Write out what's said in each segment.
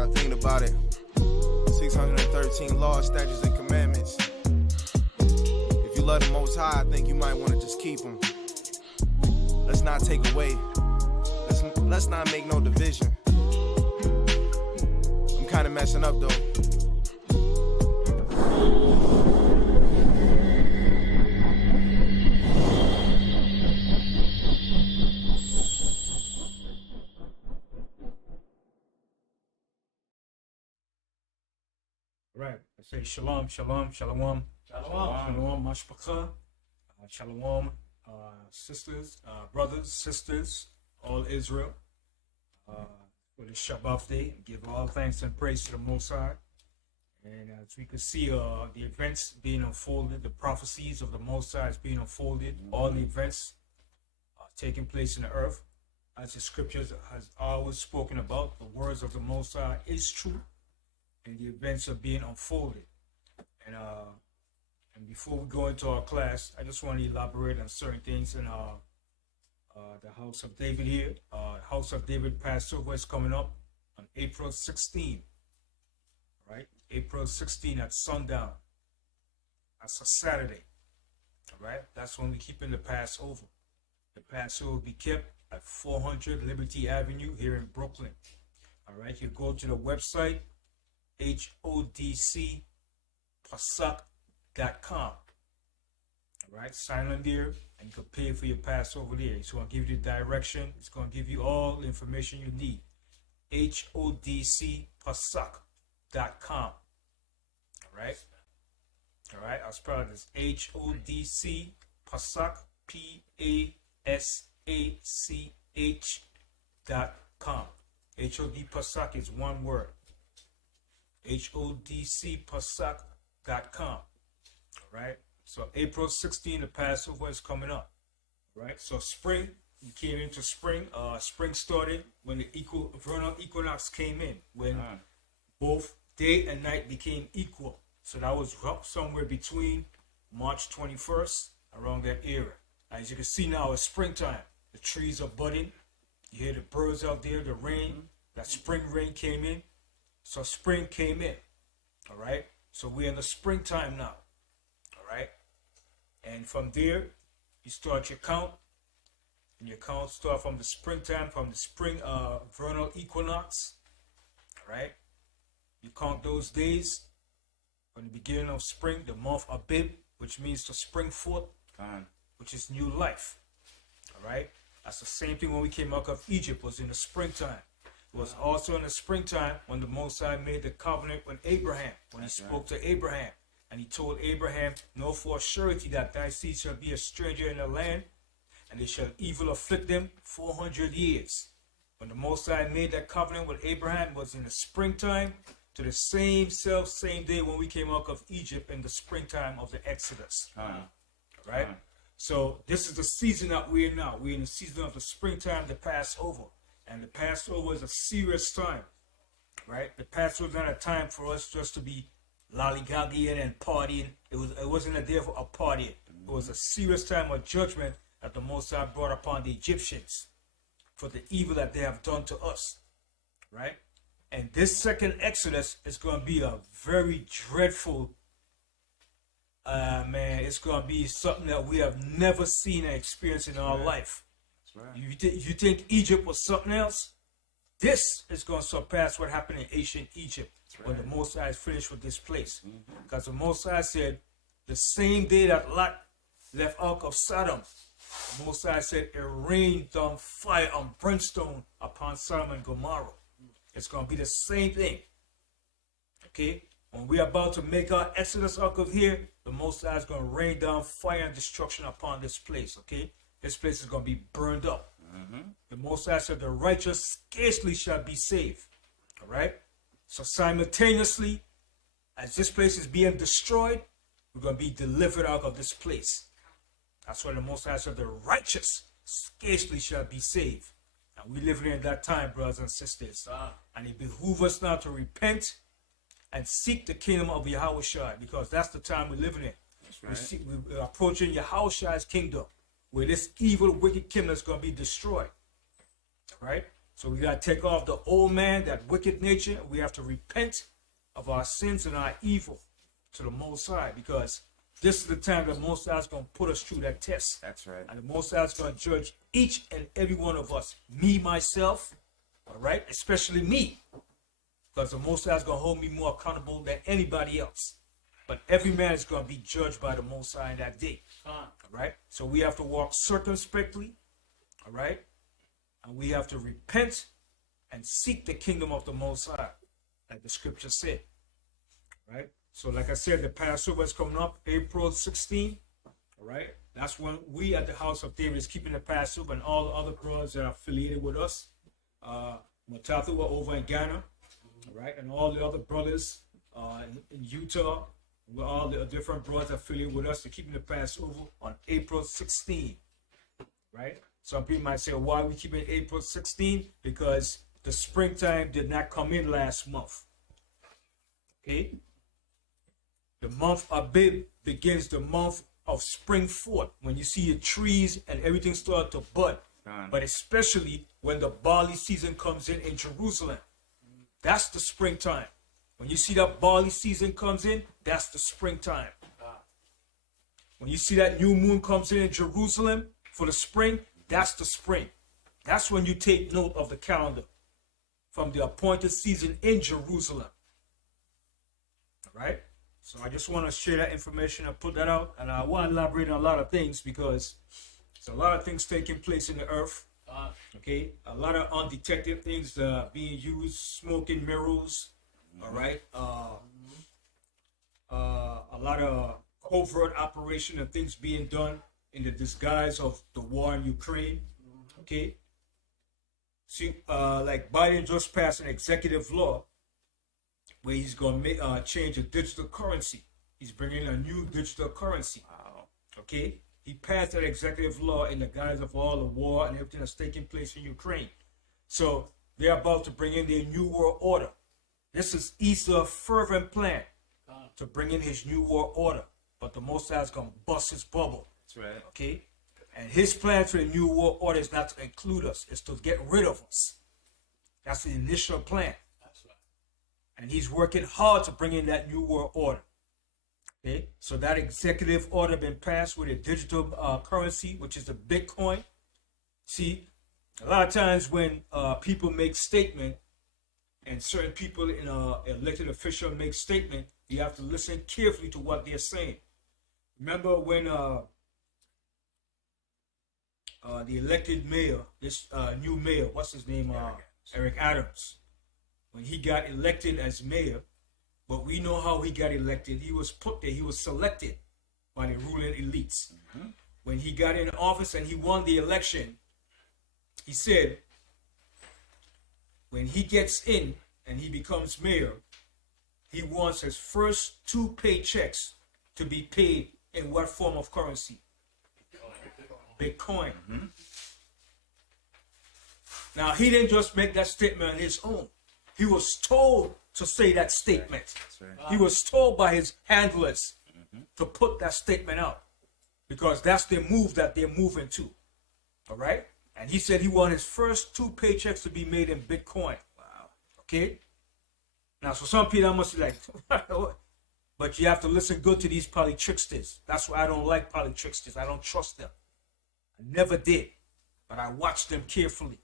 start thinking about it. 613 laws, statutes, and commandments. If you love the Most High, I think you might want to just keep them. Let's not take away. Let's not make no division. I'm kind of messing up though. Right. I say shalom, shalom, shalom, shalom, mashpacha, shalom, sisters, brothers, sisters, all Israel. For the Shabbat day, give all thanks and praise to the Most High. And as we can see, the events being unfolded, the prophecies of the Most High is being unfolded. All the events are taking place in the earth, as the scriptures has always spoken about. The words of the Most High is true. And the events are being unfolded. And before we go into our class, I just want to elaborate on certain things in the House of David here. House of David Passover is coming up on April 16. Right? April 16 at sundown. That's a Saturday. All right? That's when we keep in the Passover. The Passover will be kept at 400 Liberty Avenue here in Brooklyn. All right? You go to the website, HODC Pasuk.com. All right, sign on there and you can pay for your Passover there. It's going to give you the direction. It's going to give you all the information you need. HODC Pasuk.com. All right. All right. I'll spell this. HODC Pasuk PASACH.com. HOD Pasuk is one word. HODCPasuk.com. All right. So April 16, the Passover is coming up. All right. So spring, we came into spring. Spring started when the vernal equinox came in, when both day and night became equal. So that was somewhere between March 21st, around that era. As you can see now, it's springtime. The trees are budding. You hear the birds out there, the rain. That spring rain came in. So spring came in, all right? So we're in the springtime now, all right? And from there, you start your count. And your count start from the springtime, from the spring vernal equinox, all right? You count those days from the beginning of spring, the month Abib, which means to spring forth, which is new life, all right? That's the same thing when we came out of Egypt, was in the springtime. It was also in the springtime when the Most High made the covenant with Abraham, when he spoke to Abraham. And he told Abraham, know for a surety that thy seed shall be a stranger in the land, and they shall evil afflict them 400 years. When the Most High made that covenant with Abraham, was in the springtime, to the same day when we came out of Egypt in the springtime of the Exodus. Right? So this is the season that we're in now. We're in the season of the springtime, the Passover. And the Passover is a serious time, right? The Passover is not a time for us just to be lollygagging and partying. It wasn't a day for a party. It was a serious time of judgment that the Most High brought upon the Egyptians for the evil that they have done to us, right? And this second Exodus is going to be a very dreadful, man. It's going to be something that we have never seen and experienced in our life. Right. You think Egypt was something else? This is going to surpass what happened in ancient Egypt when the Most High is finished with this place. Because the Most High said, the same day that Lot left out of Sodom, the Most High said, it rained down fire and brimstone upon Sodom and Gomorrah. It's going to be the same thing. Okay? When we're about to make our exodus out of here, the Most High is going to rain down fire and destruction upon this place. Okay? This place is going to be burned up. The Most High said the righteous scarcely shall be saved. All right? So simultaneously, as this place is being destroyed, we're going to be delivered out of this place. That's why the Most High said the righteous scarcely shall be saved. And we live in that time, brothers and sisters. And it behooves us now to repent and seek the kingdom of Yahawashi, because that's the time we're living in. That's right. We're approaching Yahawashi's kingdom, where this evil, wicked kingdom is going to be destroyed. Right? So we got to take off the old man, that wicked nature. We have to repent of our sins and our evil to the Most High, because this is the time that Most High is going to put us through that test. That's right. And the Most High is going to judge each and every one of us, me, myself, all right, especially me, because the Most High is going to hold me more accountable than anybody else. But every man is going to be judged by the Most High in that day, all right? So we have to walk circumspectly, all right? And we have to repent and seek the kingdom of the Most High, like the scripture said, right? So like I said, the Passover is coming up, April 16, all right? That's when we at the House of David is keeping the Passover, and all the other brothers that are affiliated with us. Matathu were over in Ghana, all right? And all the other brothers in Utah, with all the different brothers affiliated with us, are keeping the Passover on April 16, right? Some people might say, why are we keeping April 16? Because the springtime did not come in last month. Okay? The month of Abib begins the month of spring forth, when you see your trees and everything start to bud. But especially when the barley season comes in Jerusalem. That's the springtime. When you see that barley season comes in, that's the springtime. When you see that new moon comes in Jerusalem for the spring, that's the spring. That's when you take note of the calendar from the appointed season in Jerusalem. All right? So I just want to share that information and put that out. And I want to elaborate on a lot of things, because there's a lot of things taking place in the earth. Okay? A lot of undetected things being used, smoking mirrors. All right? A lot of covert operation and things being done in the disguise of the war in Ukraine. Okay? See, like Biden just passed an executive law where he's going to change the digital currency. He's bringing a new digital currency. Wow. Okay? He passed that executive law in the guise of all the war and everything that's taking place in Ukraine. So they're about to bring in their new world order. This is Esau's fervent plan to bring in his new world order. But the Most High is going to bust his bubble. That's right. Okay? And his plan for the new world order is not to include us. It's to get rid of us. That's the initial plan. That's right. And he's working hard to bring in that new world order. Okay? So that executive order been passed with a digital currency, which is the Bitcoin. See, a lot of times when people make statement, and certain people in elected official make statement, you have to listen carefully to what they're saying. Remember when the elected mayor, this new mayor, what's his name? Eric Adams. When he got elected as mayor, but we know how he got elected. He was put there, he was selected by the ruling elites. When he got in office and he won the election, he said, when he gets in and he becomes mayor, he wants his first 2 paychecks to be paid in what form of currency? Bitcoin. Now, he didn't just make that statement on his own. He was told to say that statement. Right. He was told by his handlers to put that statement out, because that's the move that they're moving to. All right? And he said he wanted his first 2 paychecks to be made in Bitcoin. Wow. Okay? Now, so some people must be like, but you have to listen good to these polytricksters. That's why I don't like polytricksters. I don't trust them. I never did. But I watched them carefully.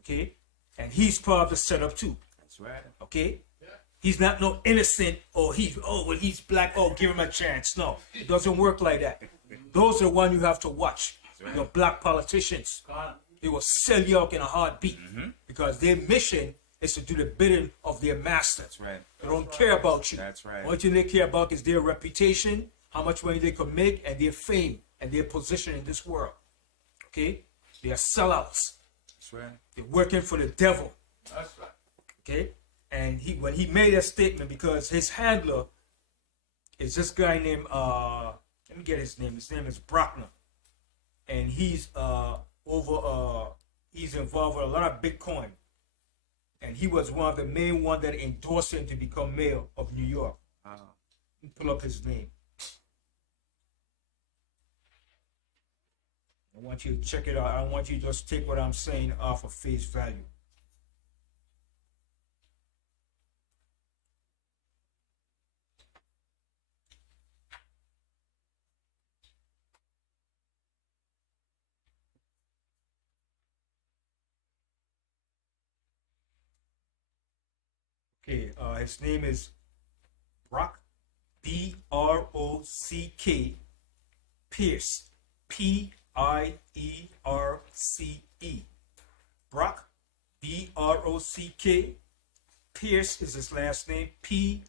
Okay? And he's part of the setup too. That's right. Okay? Yeah. He's not no innocent, or when he's black, give him a chance. No, it doesn't work like that. Those are the ones you have to watch. Right. Your black politicians. They will sell you out in a heartbeat, because their mission is to do the bidding of their master. That's right. They don't care about you. That's right. Only thing they care about is their reputation, how much money they can make, and their fame and their position in this world. Okay? They are sellouts. That's right. They're working for the devil. That's right. Okay? And when he made that statement, because his handler is this guy named let me get his name. His name is Brockner. And he's he's involved with a lot of Bitcoin. And he was one of the main ones that endorsed him to become mayor of New York. Let me pull up his name. want you to check it out. I don't want you to just take what I'm saying off of face value. Okay, his name is Brock, B-R-O-C-K, Pierce, P-I-E-R-C-E. Brock, B-R-O-C-K, Pierce is his last name, P-I-E-R-C-E.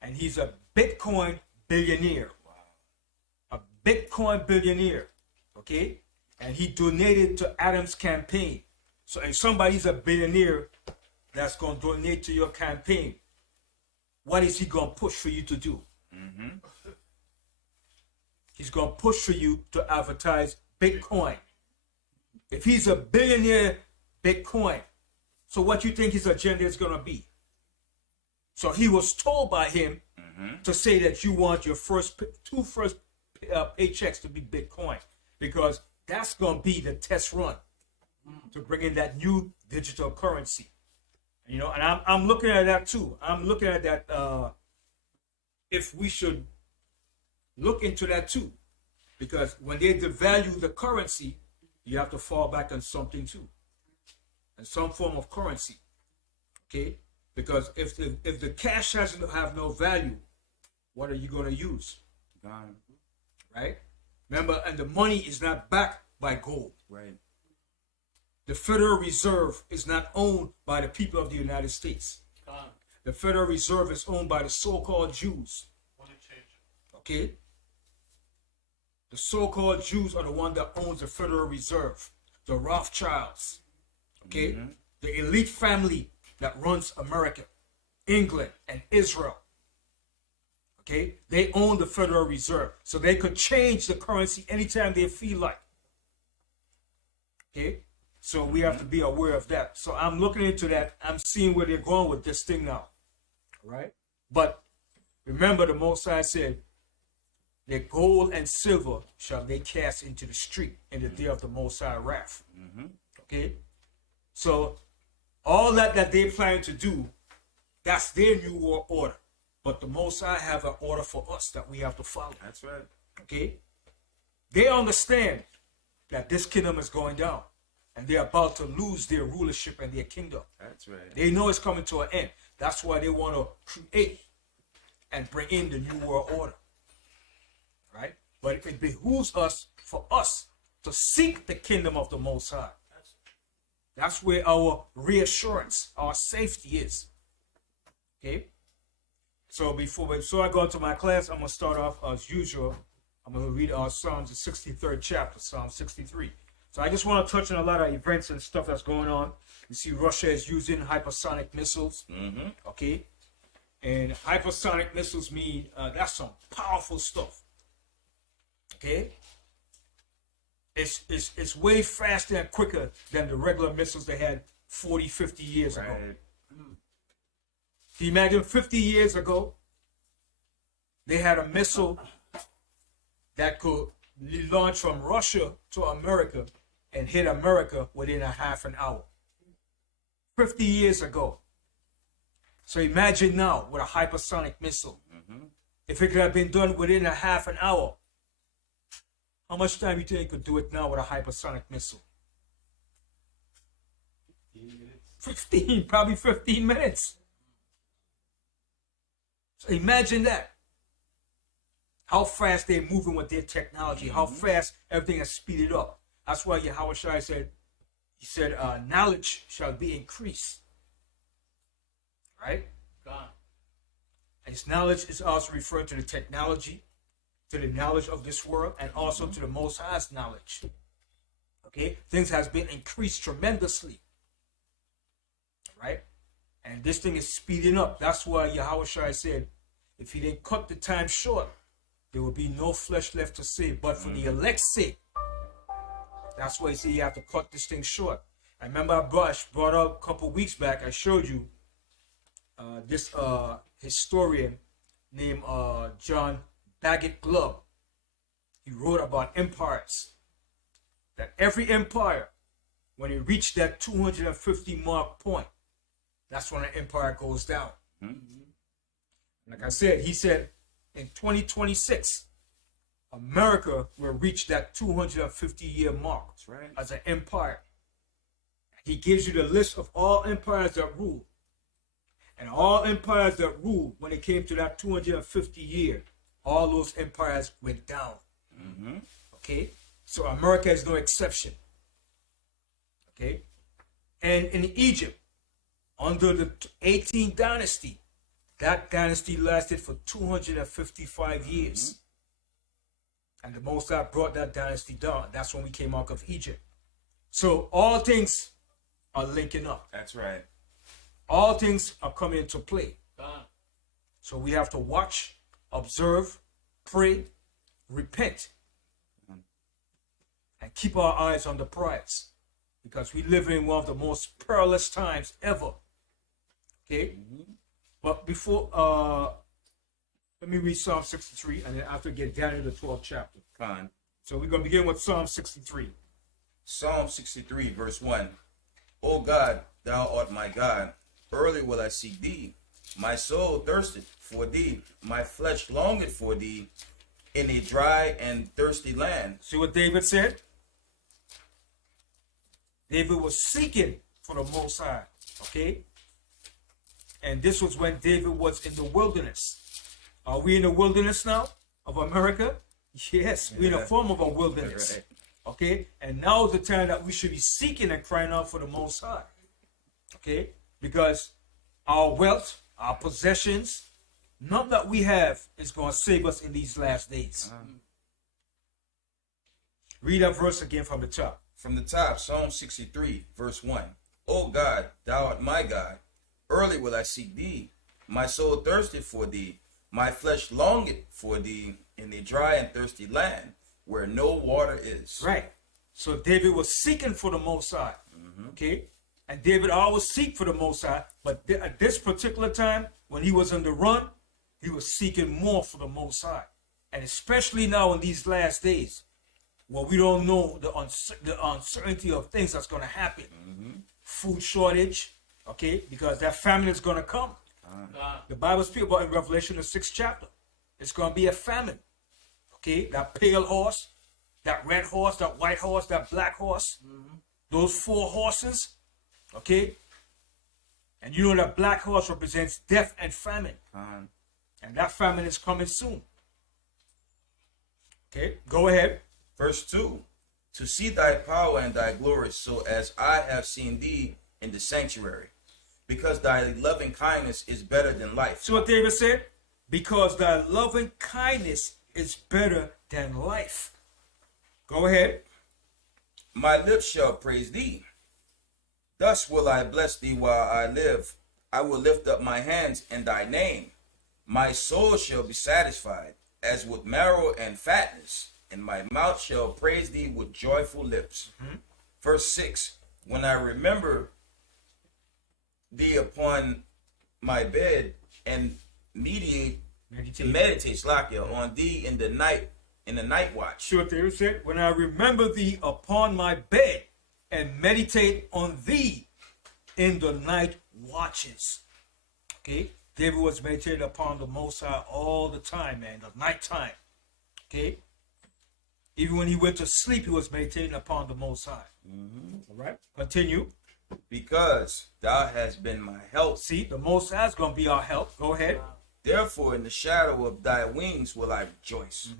And he's a Bitcoin billionaire. Wow. A Bitcoin billionaire, okay? And he donated to Adam's campaign. So if somebody's a billionaire that's going to donate to your campaign, what is he going to push for you to do? Mm-hmm. He's going to push for you to advertise Bitcoin. If he's a billionaire Bitcoin, so what you think his agenda is going to be? So he was told by him to say that you want your two first paychecks to be Bitcoin, because that's going to be the test run to bring in that new digital currency. You know, and I'm looking at that too. I'm looking at that if we should look into that too, because when they devalue the currency, you have to fall back on something too, and some form of currency. Okay, because if the cash doesn't have no value, what are you going to use? Right? Remember, and the money is not backed by gold. Right. The Federal Reserve is not owned by the people of the United States. The Federal Reserve is owned by the so-called Jews. Okay? The so-called Jews are the one that owns the Federal Reserve. The Rothschilds. Okay? Mm-hmm. The elite family that runs America, England, and Israel. Okay? They own the Federal Reserve. So they could change the currency anytime they feel like. Okay? So we have to be aware of that. So I'm looking into that. I'm seeing where they're going with this thing now. All right? But remember, the Most High said, their gold and silver shall they cast into the street in the day of the Most High wrath. Okay? So all that they plan to do, that's their new world order. But the Most High have an order for us that we have to follow. That's right. Okay? They understand that this kingdom is going down. And they're about to lose their rulership and their kingdom. That's right. They know it's coming to an end. That's why they want to create and bring in the new world order. Right? But it behooves us, for us, to seek the kingdom of the Most High. That's where our reassurance, our safety is. Okay? So before I go into my class, I'm going to start off as usual. I'm going to read our Psalms, the 63rd chapter, Psalm 63. So I just want to touch on a lot of events and stuff that's going on. You see, Russia is using hypersonic missiles. Okay, and hypersonic missiles mean that's some powerful stuff. Okay, it's way faster and quicker than the regular missiles they had 40, 50 years ago. Can you imagine 50 years ago, they had a missile that could launch from Russia to America and hit America within a half an hour. 50 years ago. So imagine now with a hypersonic missile. If it could have been done within a half an hour, how much time do you think you could do it now with a hypersonic missile? 15, probably 15 minutes. So imagine that. How fast they're moving with their technology, how fast everything has speeded up. That's why Yahawashi said, knowledge shall be increased. Right? God. And his knowledge is also referring to the technology, to the knowledge of this world, and also to the Most High's knowledge. Okay? Things has been increased tremendously. Right? And this thing is speeding up. That's why Yahawashi said, if he didn't cut the time short, there will be no flesh left to save. But for the elect's sake, that's why he said you have to cut this thing short. I remember I brought up a couple weeks back, I showed you this historian named John Bagot Glove. he wrote about empires. That every empire, when it reached that 250 mark point, that's when an empire goes down. Like I said, he said in 2026, America will reach that 250-year mark as an empire. He gives you the list of all empires that rule. And all empires that ruled, when it came to that 250 year, all those empires went down. Okay? So America is no exception. Okay? And in Egypt, under the 18th dynasty, that dynasty lasted for 255 years. And the Most High brought that dynasty down. That's when we came out of Egypt. So all things are linking up. That's right. All things are coming into play. So we have to watch, observe, pray, repent, and keep our eyes on the prize. Because we live in one of the most perilous times ever. Okay? But before, let me read Psalm 63, and then after get down to the 12th chapter. Fine. So we're going to begin with Psalm 63. Psalm 63, verse 1. O God, thou art my God. Early will I seek thee. My soul thirsteth for thee. My flesh longeth for thee in a dry and thirsty land. See what David said? David was seeking for the Most High. Okay? And this was when David was in the wilderness. Are we in the wilderness now of America? Yes, we're in a form of a wilderness. Right. Okay? And now is the time that we should be seeking and crying out for the Most High. Okay? Because our wealth, our possessions, none that we have is going to save us in these last days. Read that verse again from the top. From the top, Psalm 63, verse 1. O God, thou art my God. Early will I seek thee. My soul thirsteth for thee. My flesh longeth for thee in a dry and thirsty land where no water is. Right. So David was seeking for the Most High. Okay? And David always seek for the Most High. But at this particular time, when he was on the run, he was seeking more for the Most High. And especially now in these last days, where we don't know the uncertainty of things that's going to happen. Food shortage, okay? Because that famine is going to come. The Bible speaks about in Revelation, the 6th chapter. It's going to be a famine. Okay? That pale horse, that red horse, that white horse, that black horse. Those 4 horses. Okay? And you know that black horse represents death and famine. And that famine is coming soon. Okay? Go ahead. Verse 2. To see thy power and thy glory, so as I have seen thee in the sanctuary, because thy loving kindness is better than life. See what David said? Because thy loving kindness is better than life. Go ahead. My lips shall praise thee. Thus will I bless thee while I live. I will lift up my hands in thy name. My soul shall be satisfied, as with marrow and fatness, and my mouth shall praise thee with joyful lips. Verse 6. When I remember thee upon my bed and meditate Slakia, on thee in the night watch. See what David said? When I remember thee upon my bed and meditate on thee in the night watches. Okay? David was meditating upon the Most High all the time, man. The night time. Okay? Even when he went to sleep, he was meditating upon the Most High. All right? Continue. Because thou hast been my help. See, the Most High is going to be our help. Go ahead. Therefore, in the shadow of thy wings will I rejoice.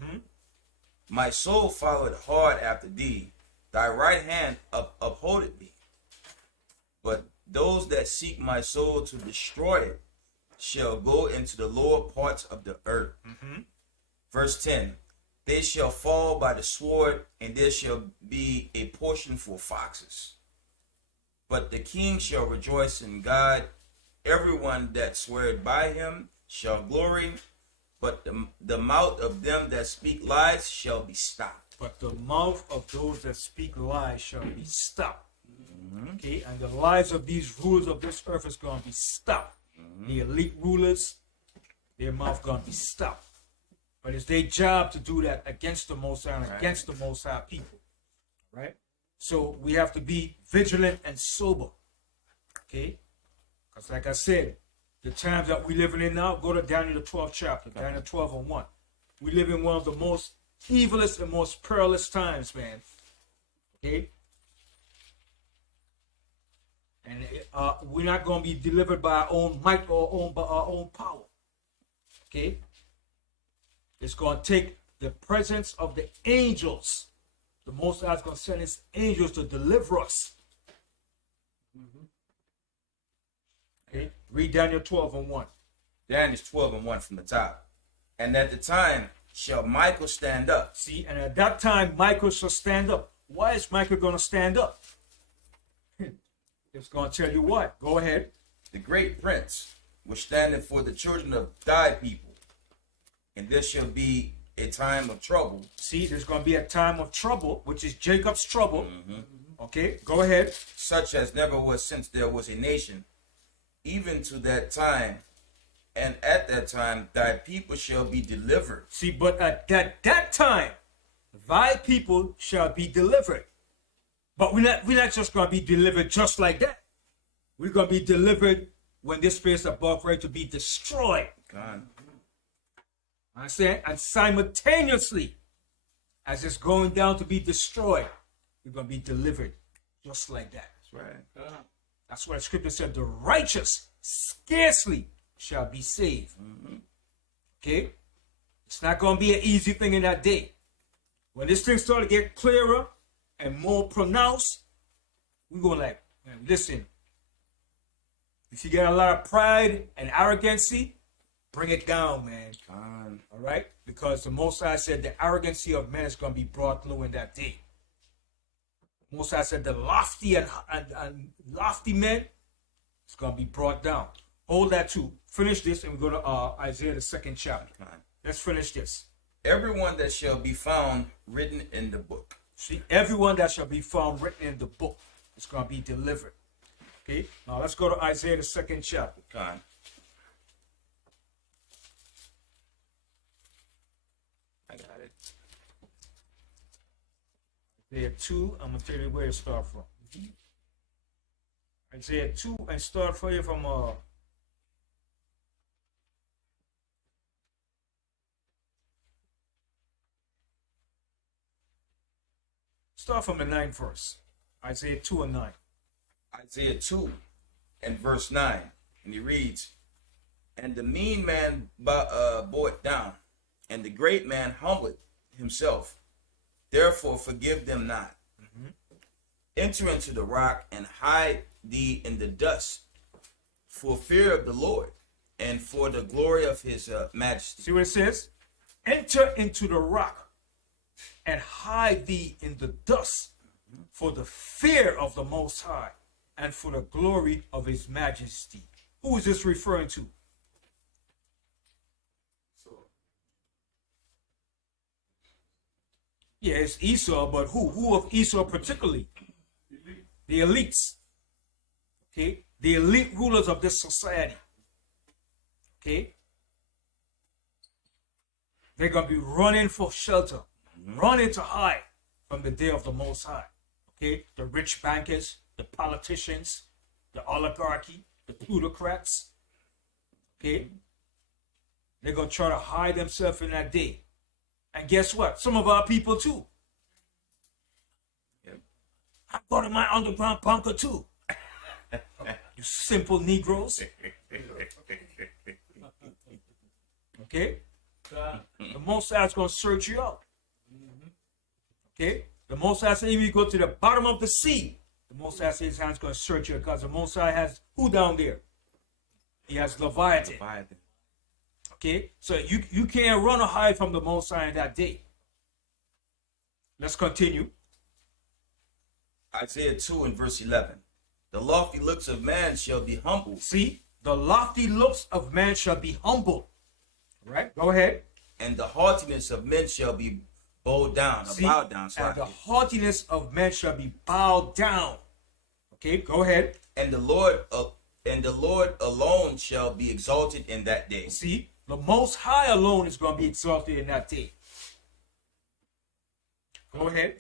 My soul followed hard after thee. Thy right hand upholdeth me. But those that seek my soul to destroy it shall go into the lower parts of the earth. Verse 10. They shall fall by the sword, and there shall be a portion for foxes. But the king shall rejoice in God. Everyone that sweareth by him shall glory. But the mouth of them that speak lies shall be stopped. But the mouth of those that speak lies shall be stopped. Okay, and the lives of these rulers of this earth is going to be stopped. The elite rulers, their mouth going to be stopped. But it's their job to do that against the Most High and against the Most High people. Right? So we have to be vigilant and sober. Okay? Because like I said, the times that we're living in now, go to Daniel the 12th chapter, Daniel 12 and 1. We live in one of the most evilest and most perilous times, man. Okay? And we're not going to be delivered by our own might or by our own power. Okay? It's going to take the presence of the angels. The Most High is going to send his angels to deliver us. Okay? Read Daniel 12 and 1. Daniel 12 and 1 from the top. And at the time shall Michael stand up. See, and at that time, Michael shall stand up. Why is Michael going to stand up? It's going to tell you what. Go ahead. The great prince was standing for the children of thy people. And there shall be a time of trouble. See, there's going to be a time of trouble, which is Jacob's trouble. Okay, go ahead. Such as never was since there was a nation, even to that time. And at that time, thy people shall be delivered. See, but at that time, thy people shall be delivered. But we're not just going to be delivered just like that. We're going to be delivered when this place is about ready to be destroyed. God. Understand? And simultaneously, as it's going down to be destroyed, we're going to be delivered just like that. That's right. That's what the scripture said. The righteous scarcely shall be saved. Okay? It's not going to be an easy thing in that day. When this thing starts to get clearer and more pronounced, we're going like, man, listen, if you got a lot of pride and arrogancy, bring it down, man. All right? Because the Most High said the arrogancy of men is going to be brought low in that day. Most High said the lofty and lofty men is going to be brought down. Hold that too. Finish this and we go to Isaiah the 2nd chapter. Let's finish this. Everyone that shall be found written in the book. See, everyone that shall be found written in the book is going to be delivered. Okay? Now let's go to Isaiah the 2nd chapter. God. I got it. Isaiah 2, I'm going to tell you where to start from. Isaiah 2, and start for you from start from the 9th verse. Isaiah 2 and 9. Isaiah 2 and verse 9. And he reads, and the mean man bore it down, and the great man humbled himself. Therefore forgive them not. Enter into the rock and hide thee in the dust, for fear of the Lord and for the glory of his majesty. See what it says? Enter into the rock and hide thee in the dust, for the fear of the Most High and for the glory of his majesty. Who is this referring to? Yeah, it's Esau, but who? Who of Esau particularly? The elites. Okay? The elite rulers of this society. Okay? They're going to be running for shelter, running to hide from the day of the Most High. Okay? The rich bankers, the politicians, the oligarchy, the plutocrats. Okay? They're going to try to hide themselves in that day. And guess what? Some of our people too. Yep. I'm going to my underground bunker too. You simple Negroes. Okay? The Most High is going to search you out. Okay? The Most High says if you go to the bottom of the sea, the Most High says his hand's going to search you because the Most High has who down there? He has Leviathan. Okay? So you can't run or hide from the Most High in that day. Let's continue. Isaiah 2 and verse 11. The lofty looks of man shall be humbled. See? The lofty looks of man shall be humbled. Right? Go ahead. And the haughtiness of men shall be bowed down. See? Bowed down. And the haughtiness of men shall be bowed down. Okay? Go ahead. And the Lord alone shall be exalted in that day. See? The Most High alone is going to be exalted in that day. Go ahead.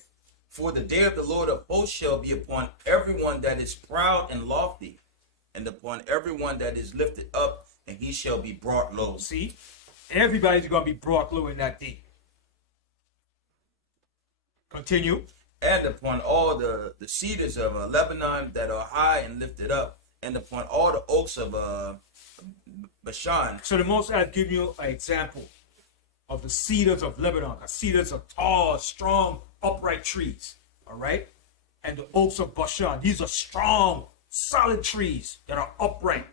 For the day of the Lord of hosts shall be upon everyone that is proud and lofty, and upon everyone that is lifted up, and he shall be brought low. See, everybody's going to be brought low in that day. Continue. And upon all the cedars of Lebanon that are high and lifted up, and upon all the oaks of Bashan. So the Most High is giving you an example of the cedars of Lebanon. Cedars are tall, strong, upright trees. All right? And the oaks of Bashan. These are strong, solid trees that are upright.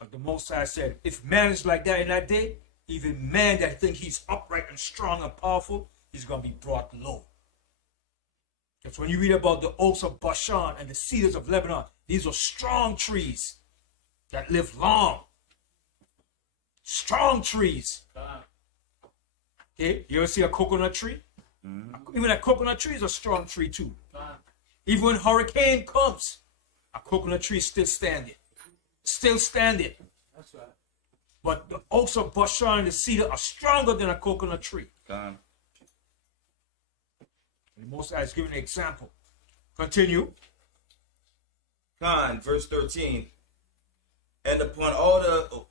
Like the Most High said, if man is like that in that day, even man that think he's upright and strong and powerful, he's going to be brought low. Because when you read about the oaks of Bashan and the cedars of Lebanon, these are strong trees that live long. Strong trees. Okay, you ever see a coconut tree? Even a coconut tree is a strong tree too. Even when hurricane comes, a coconut tree is still standing. Still standing. That's right. But the oaks of Bashan and the cedar are stronger than a coconut tree. God. The Most High is giving an example. Continue. God, verse 13. And upon all the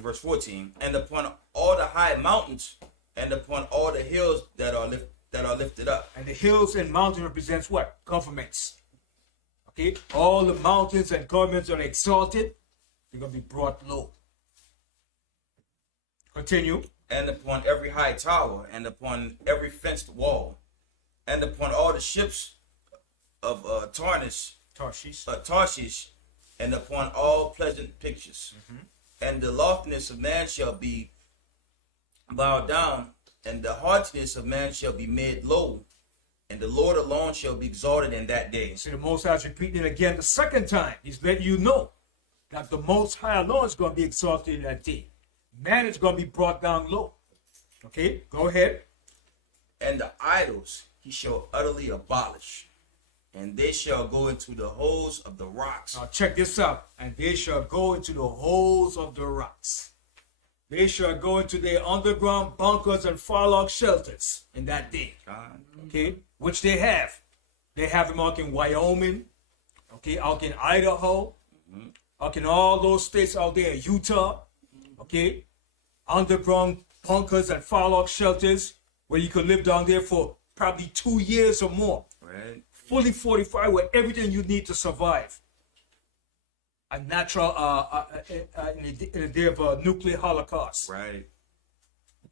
verse 14. And upon all the high mountains, and upon all the hills that are lifted up. And the hills and mountains represents what? Governments. Okay? All the mountains and governments are exalted. They're going to be brought low. Continue. And upon every high tower, and upon every fenced wall, and upon all the ships of Tarshish, and upon all pleasant pictures. And the loftiness of man shall be bowed down, and the haughtiness of man shall be made low, and the Lord alone shall be exalted in that day. See, the Most High is repeating it again the second time. He's letting you know that the Most High alone is going to be exalted in that day. Man is going to be brought down low. Okay, go ahead. And the idols he shall utterly abolish, and they shall go into the holes of the rocks. Now check this out. And they shall go into the holes of the rocks. They shall go into their underground bunkers and far-off shelters in that day. God. Okay, which they have. They have them out in Wyoming. Okay, out in Idaho. Out in all those states out there, Utah. Okay, underground bunkers and far-off shelters where you could live down there for probably 2 years or more. Right. Fully fortified with everything you need to survive. A natural, in a day of a nuclear holocaust. Right.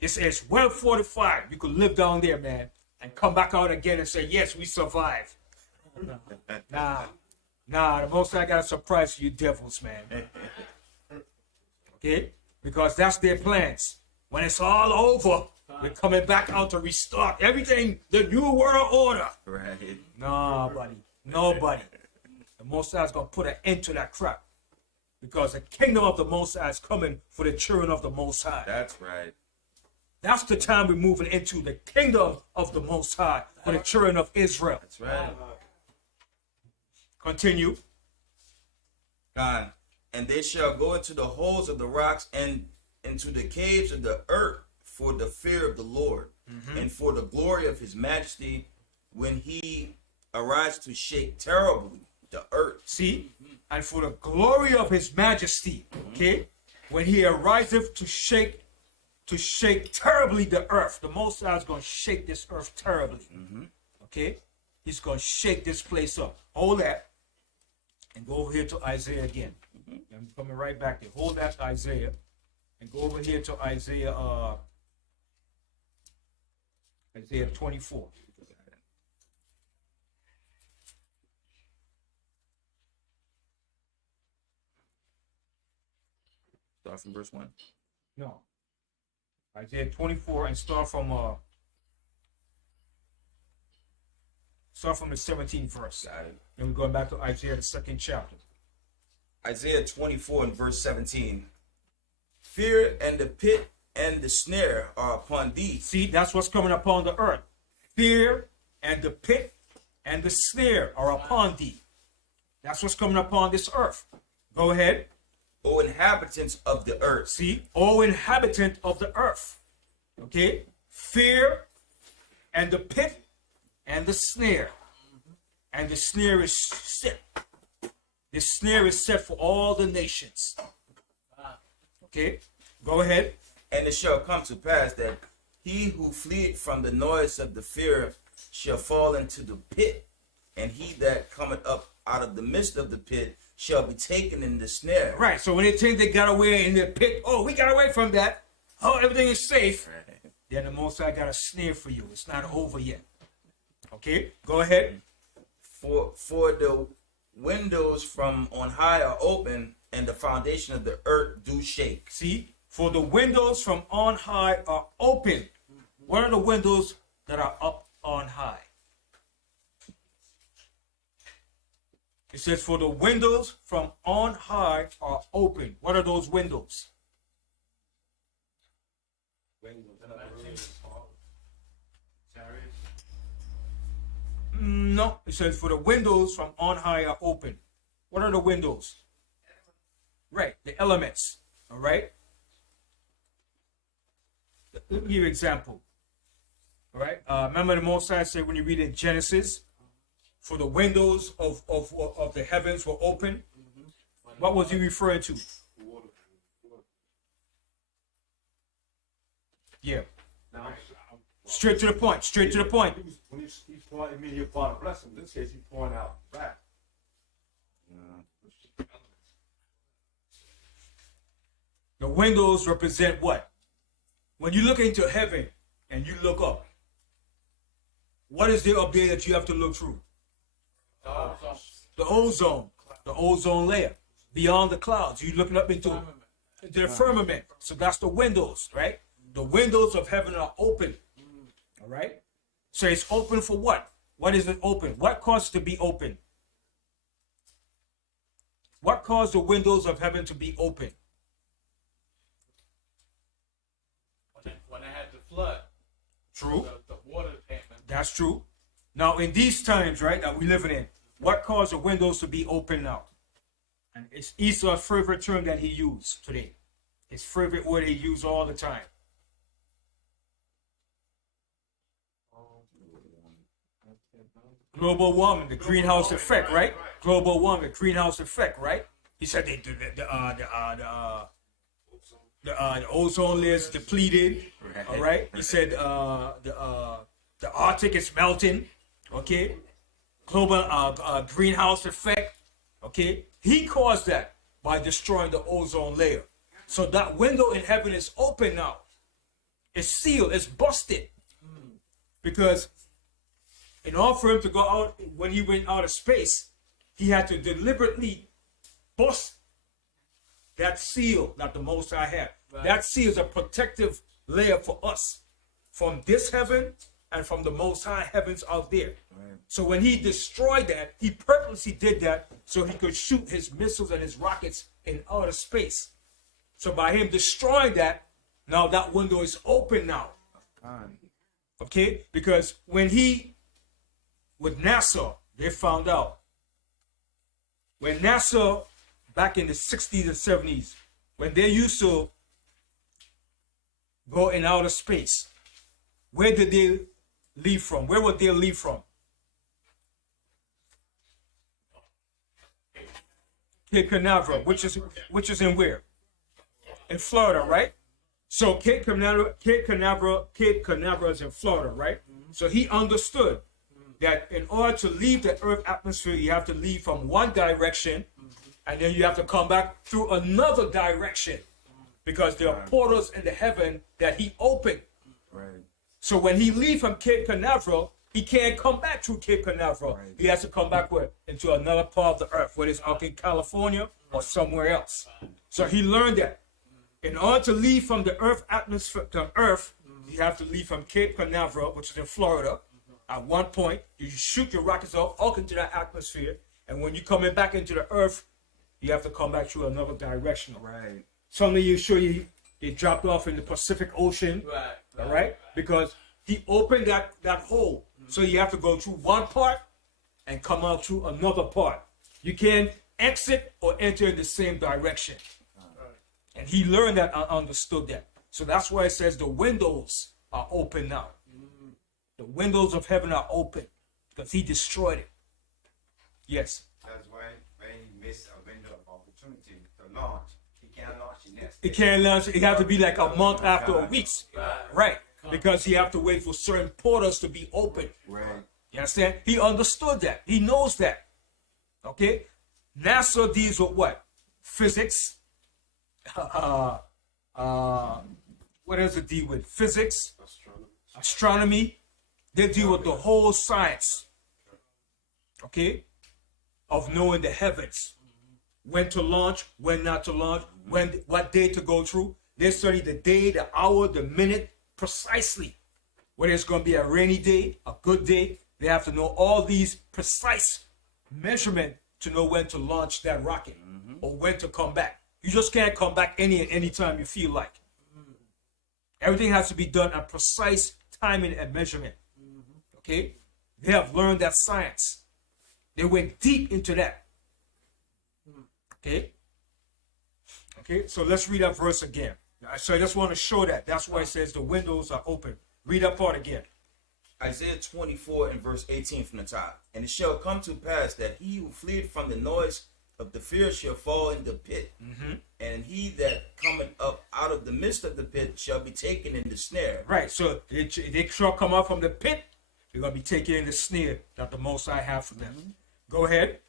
It's well fortified. You could live down there, man, and come back out again and say, yes, we survived. Nah, the Most High got a surprise for you devils, man. Okay? Because that's their plans. When it's all over, we're coming back out to restart everything, the new world order. Right. Nah, buddy. Nobody. The Most High is going to put an end to that crap. Because the kingdom of the Most High is coming for the children of the Most High. That's right. That's the time we're moving into the kingdom of the Most High for the children of Israel. That's right. Continue. God. And they shall go into the holes of the rocks and into the caves of the earth for the fear of the Lord and for the glory of his majesty when he arrives to shake terribly the earth. See? And for the glory of his majesty, okay? When he ariseth to shake terribly the earth. The Most High is going to shake this earth terribly. Okay? He's going to shake this place up. Hold that. And go over here to Isaiah again. I'm coming right back there. Hold that Isaiah. And go over here to Isaiah 24. Start from verse 1. No. Isaiah 24 and start from the 17th verse. Got it. Then we're going back to Isaiah, the 2nd chapter. Isaiah 24 and verse 17. Fear and the pit and the snare are upon thee. See, that's what's coming upon the earth. Fear and the pit and the snare are upon thee. That's what's coming upon this earth. Go ahead. O inhabitants of the earth. See, O inhabitant of the earth. Okay? Fear and the pit and the snare. And the snare is set. The snare is set for all the nations. Okay? Go ahead. And it shall come to pass that he who fleeth from the noise of the fear shall fall into the pit, and he that cometh up out of the midst of the pit shall be taken in the snare. Right, so when they think they got away in the pit, oh, we got away from that. Oh, everything is safe. Then the Most High got a snare for you. It's not over yet. Okay, go ahead. For the windows from on high are open, and the foundation of the earth do shake. See, for the windows from on high are open. What are the windows that are up on high? It says, for the windows from on high are open. What are those windows? No, it says, for the windows from on high are open. What are the windows? Right, the elements. All right. Let me give you an example. All right. Remember the Most High said when you read in Genesis, for the windows of the heavens were open. What was he referring to? Yeah. Straight to the point. Straight to the point. When he's pointing me upon a blessing, in this case, he's pointing out back. The windows represent what? When you look into heaven and you look up, what is there up there that you have to look through? The ozone layer, beyond the clouds. You're looking up into the firmament. So that's the windows, right? The windows of heaven are open. All right? So it's open for what? What is it open? What caused it to be open? What caused the windows of heaven to be open? When I had the flood. True. The water came in. That's true. Now, in these times, right, that we're living in, what caused the windows to be open now? And it's Esau's favorite term that he used today. His favorite word he used all the time. Global warming, the greenhouse effect, right? Global warming, greenhouse effect, right? He said the ozone layer is depleted. All right. He said the Arctic is melting. Okay. Global greenhouse effect. Okay. He caused that by destroying the ozone layer. So that window in heaven is open now. It's sealed. It's busted. Because in order for him to go out, when he went out of space, he had to deliberately bust that seal that the Most High had. Right. That seal is a protective layer for us from this heaven and from the Most High heavens out there. Right. So when he destroyed that, he purposely did that so he could shoot his missiles and his rockets in outer space. So by him destroying that, now that window is open now. Okay? Because when with NASA, they found out. When NASA, back in the 60s and 70s, when they used to go in outer space, where did they leave from? Where would they leave from? Cape Canaveral, which is in where? In Florida, right? So Cape Canaveral is in Florida, right? So he understood that in order to leave the Earth atmosphere, you have to leave from one direction, and then you have to come back through another direction, because there are portals in the heaven that he opened. Right. So when he leaves from Cape Canaveral, he can't come back through Cape Canaveral. Right. He has to come back into another part of the Earth, whether it's out in California or somewhere else. So he learned that in order to leave from the Earth atmosphere to Earth, you have to leave from Cape Canaveral, which is in Florida. At one point, you shoot your rockets out into that atmosphere, and when you're coming back into the Earth, you have to come back through another direction. Right. Suddenly, they dropped off in the Pacific Ocean. Right. All right. Because he opened that hole, so you have to go through one part and come out through another part. You can't exit or enter in the same direction. And he learned that and understood that. So that's why it says the windows are open now. The windows of heaven are open because he destroyed it. Yes. That's why when he missed a window of opportunity to launch, he can't launch it next It day. can't launch. It have to be like a month after a week. Right. Because he have to wait for certain portals to be open. Right. You understand? He understood that. He knows that. Okay? NASA deals with what? Physics. What does it deal with? Physics. Astronomy. They deal with the whole science. Okay? Of knowing the heavens. When to launch, when not to launch, what day to go through. They study the day, the hour, the minute, precisely. Whether it's going to be a rainy day, a good day. They have to know all these precise measurement to know when to launch that rocket or when to come back. You just can't come back any time you feel like. Everything has to be done at precise timing and measurement. Okay? They have learned that science. They went deep into that. Okay? Okay, so let's read that verse again. So I just want to show that. That's why it says the windows are open. Read that part again. Isaiah 24 and verse 18 from the top. And it shall come to pass that he who fleeth from the noise of the fear shall fall in the pit. And he that cometh up out of the midst of the pit shall be taken in the snare. Right, so they shall come out from the pit. They're going to be taken in the snare that the Most High have for them. Go ahead.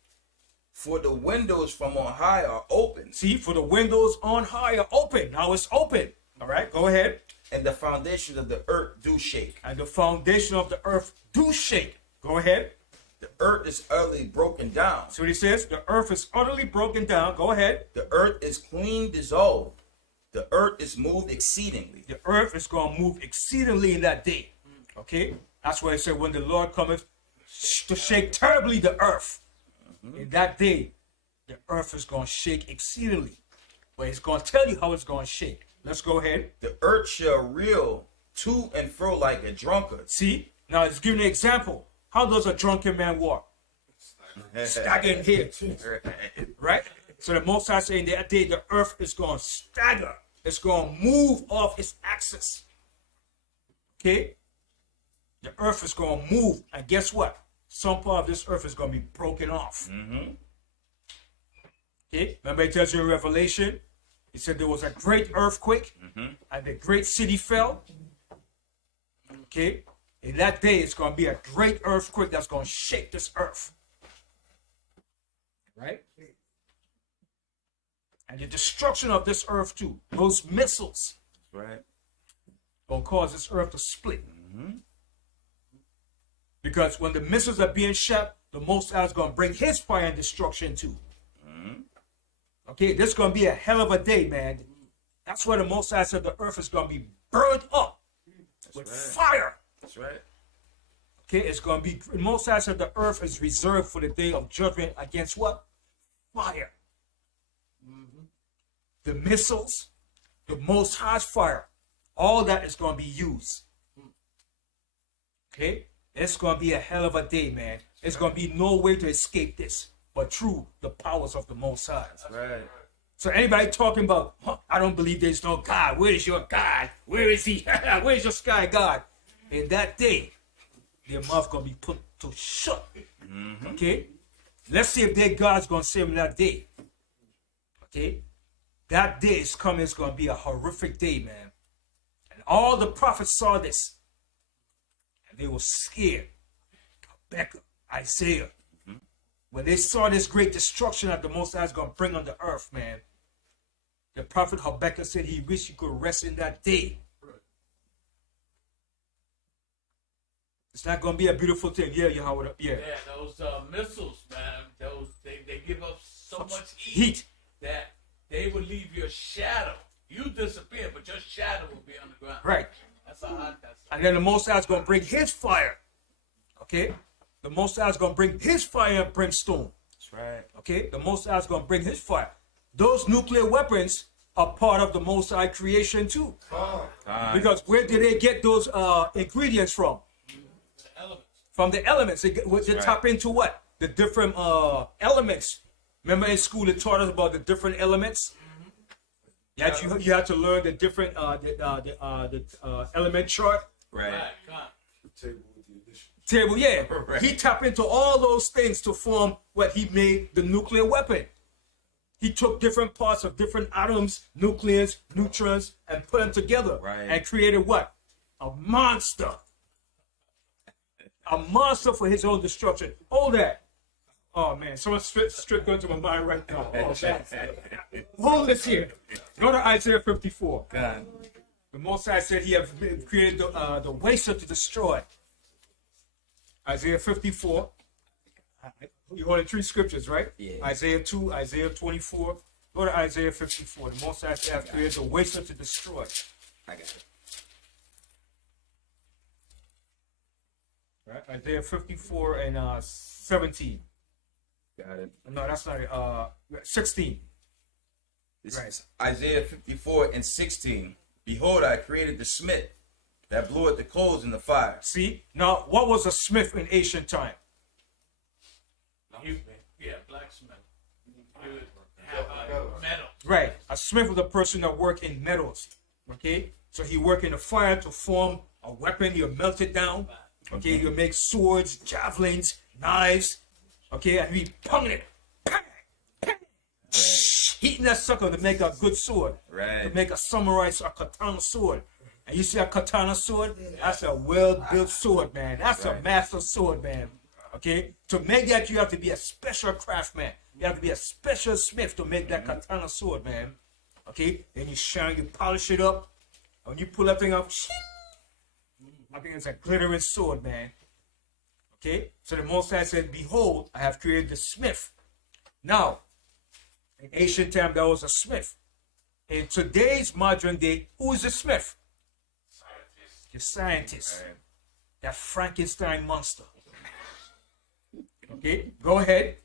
For the windows from on high are open. See, for the windows on high are open. Now it's open. All right, go ahead. And the foundations of the earth do shake. And the foundation of the earth do shake. Go ahead. The earth is utterly broken down. So what he says, the earth is utterly broken down. Go ahead. The earth is clean dissolved. The earth is moved exceedingly. The earth is going to move exceedingly in that day. Okay? That's why it said when the Lord cometh to shake terribly the earth. In that day, the earth is going to shake exceedingly. But it's going to tell you how it's going to shake. Let's go ahead. The earth shall reel to and fro like a drunkard. See? Now it's giving an example. How does a drunken man walk? Stagger in here. Right? So the Most High saying that day the earth is going to stagger. It's going to move off its axis. Okay? The earth is going to move. And guess what? Some part of this earth is going to be broken off. Okay? Remember it tells you in Revelation, it said there was a great earthquake and the great city fell. Okay? In that day, it's going to be a great earthquake that's going to shake this earth. Right? And the destruction of this earth too. Those missiles. Right. Going to cause this earth to split. Because when the missiles are being shot, the Most High is going to bring his fire and destruction too. Okay, this is going to be a hell of a day, man. That's why the Most High said the earth is going to be burned up with fire. That's right. Okay, it's going to be, the Most High said the earth is reserved for the day of judgment against what? Fire. The missiles, the Most High's fire, all that is going to be used. Okay? It's going to be a hell of a day, man. It's going to be no way to escape this, but through the powers of the Most High. Right. So anybody talking about, I don't believe there's no God. Where is your God? Where is he? Where is your sky God? In that day, their mouth going to be put to shut. Okay? Let's see if their God's going to save them that day. Okay? That day is coming. It's going to be a horrific day, man. And all the prophets saw this. And they were scared. Habakkuk, Isaiah. When they saw this great destruction that the Most High is going to bring on the earth, man. The prophet Habakkuk said he wished he could rest in that day. It's not going to be a beautiful thing. Yeah, Yahawashi. Yeah. Yeah, those missiles, man. Those they give up so much Heat. that they will leave your shadow. You disappear, but your shadow will be on the ground. Right. That's how hot that's. And then the Most High is going to bring his fire. Okay? The Most High is going to bring his fire and brimstone. That's right. Okay? The Most High is going to bring his fire. Those nuclear weapons are part of the Most High creation too. Because where did they get those ingredients from? The elements. From the elements. They tap into what? The different elements. Remember in school they taught us about the different elements? You had to learn the different element chart. Right. Right, come. Table with the addition. Table, yeah. Right. He tapped into all those things to form what he made the nuclear weapon. He took different parts of different atoms, nucleus, neutrons, and put them together. Right. And created what? A monster. A monster for his own destruction. Hold that. Oh man, someone straight going to my mind right now. Oh, man. Hold this here. Go to Isaiah 54. God. The Most High said he have created the waster to destroy. Isaiah 54. You holding 3 scriptures, right? Yeah. Isaiah 2, Isaiah 24. Go to Isaiah 54. The Most High said have created the waster to destroy. I got it. Right? Isaiah 54 and 17. Got it. No, that's not it. 16. This Right. is Isaiah 54 and 16. Behold, I created the smith that blew at the coals in the fire. See? Now, what was a smith in ancient time? Yeah, blacksmith. You would have metal. Right. A smith was a person that worked in metals. Okay? So he worked in the fire to form a weapon. He'll melt it down. Okay? He'll make swords, javelins, knives. Okay? And he pumping it. Bang, bang, heating that sucker to make a good sword. Right. To make a samurai, a katana sword. And you see a katana sword? That's a well-built sword, man. That's a master sword, man. Okay? To make that, you have to be a special craftsman. You have to be a special smith to make that katana sword, man. Okay? Then you shine, you polish it up. And when you pull that thing up, I think it's a glittering sword, man. Okay? So the Most High said, behold, I have created the smith. Now, in ancient time, there was a smith. In today's modern day, who is a smith? The scientist. Right. That Frankenstein monster. Okay, go ahead.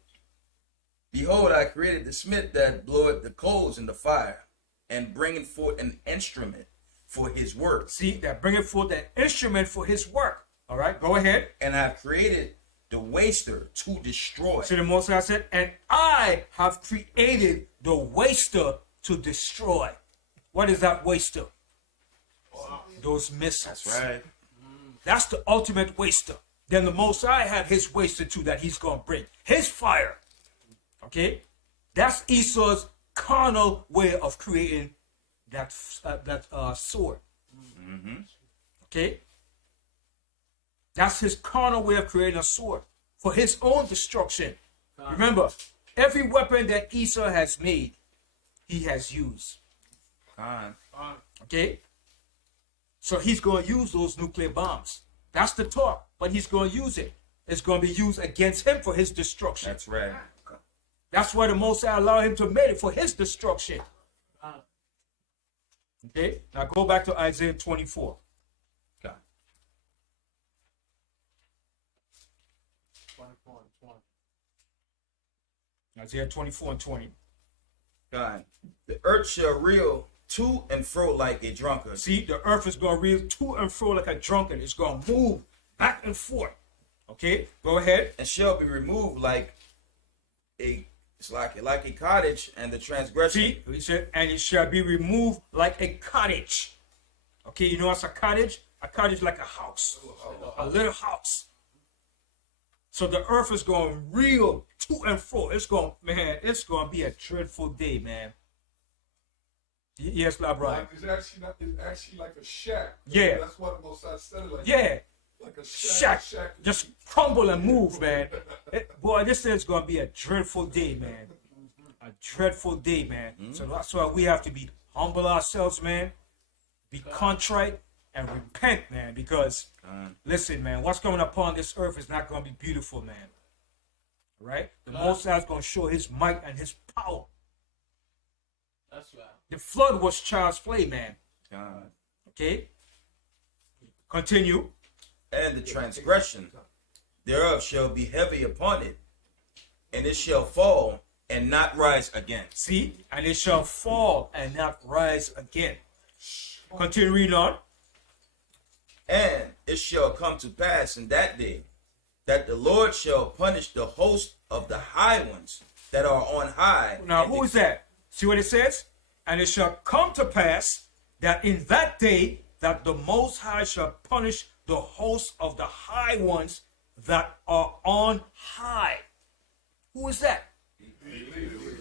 Behold, I created the smith that bloweth the coals in the fire, and bringeth forth an instrument for his work. See, that bringing forth an instrument for his work. All right, go ahead. And I have created the waster to destroy. See, the Most High said, and I have created the waster to destroy. What is that waster? Those missiles. That's right. That's the ultimate waster. Then the Most High have his waster too that he's going to bring. His fire. Okay? That's Esau's carnal way of creating that sword. Okay? That's his carnal way of creating a sword for his own destruction. Remember, every weapon that Esau has made, he has used. God. Okay? So he's going to use those nuclear bombs. That's the talk, but he's going to use it. It's going to be used against him for his destruction. That's right. That's why the Most High allowed him to make it for his destruction. Okay? Now go back to Isaiah 24. God. 24 and 20. Isaiah 24 and 20. God. The earth shall reel to and fro like a drunkard. See, the earth is going to reel to and fro like a drunkard. It's going to move back and forth. Okay? Go ahead. And shall be removed like a like a cottage, and the transgression. See, he said, and it shall be removed like a cottage. Okay, you know what's a cottage? A cottage like a house. A little house. So the earth is going to reel to and fro. It's going to be a dreadful day, man. Yes, LeBron. It's actually like a shack. Yeah. That's what the Most High said it like. Yeah. Like a Shack. Just crumble and move, man. Boy, this is going to be a dreadful day, man. A dreadful day, man. So that's why we have to be humble ourselves, man. Be contrite and repent, man. Because, listen, man, what's coming upon this earth is not going to be beautiful, man. Right? The Most High is going to show his might and his power. That's right. The flood was child's play, man. God. Okay? Continue. And the transgression thereof shall be heavy upon it, and it shall fall and not rise again. See? And it shall fall and not rise again. Continue reading on. And it shall come to pass in that day that the Lord shall punish the host of the high ones that are on high. Now, who is that? See what it says? And it shall come to pass that in that day that the Most High shall punish the hosts of the high ones that are on high. Who is that?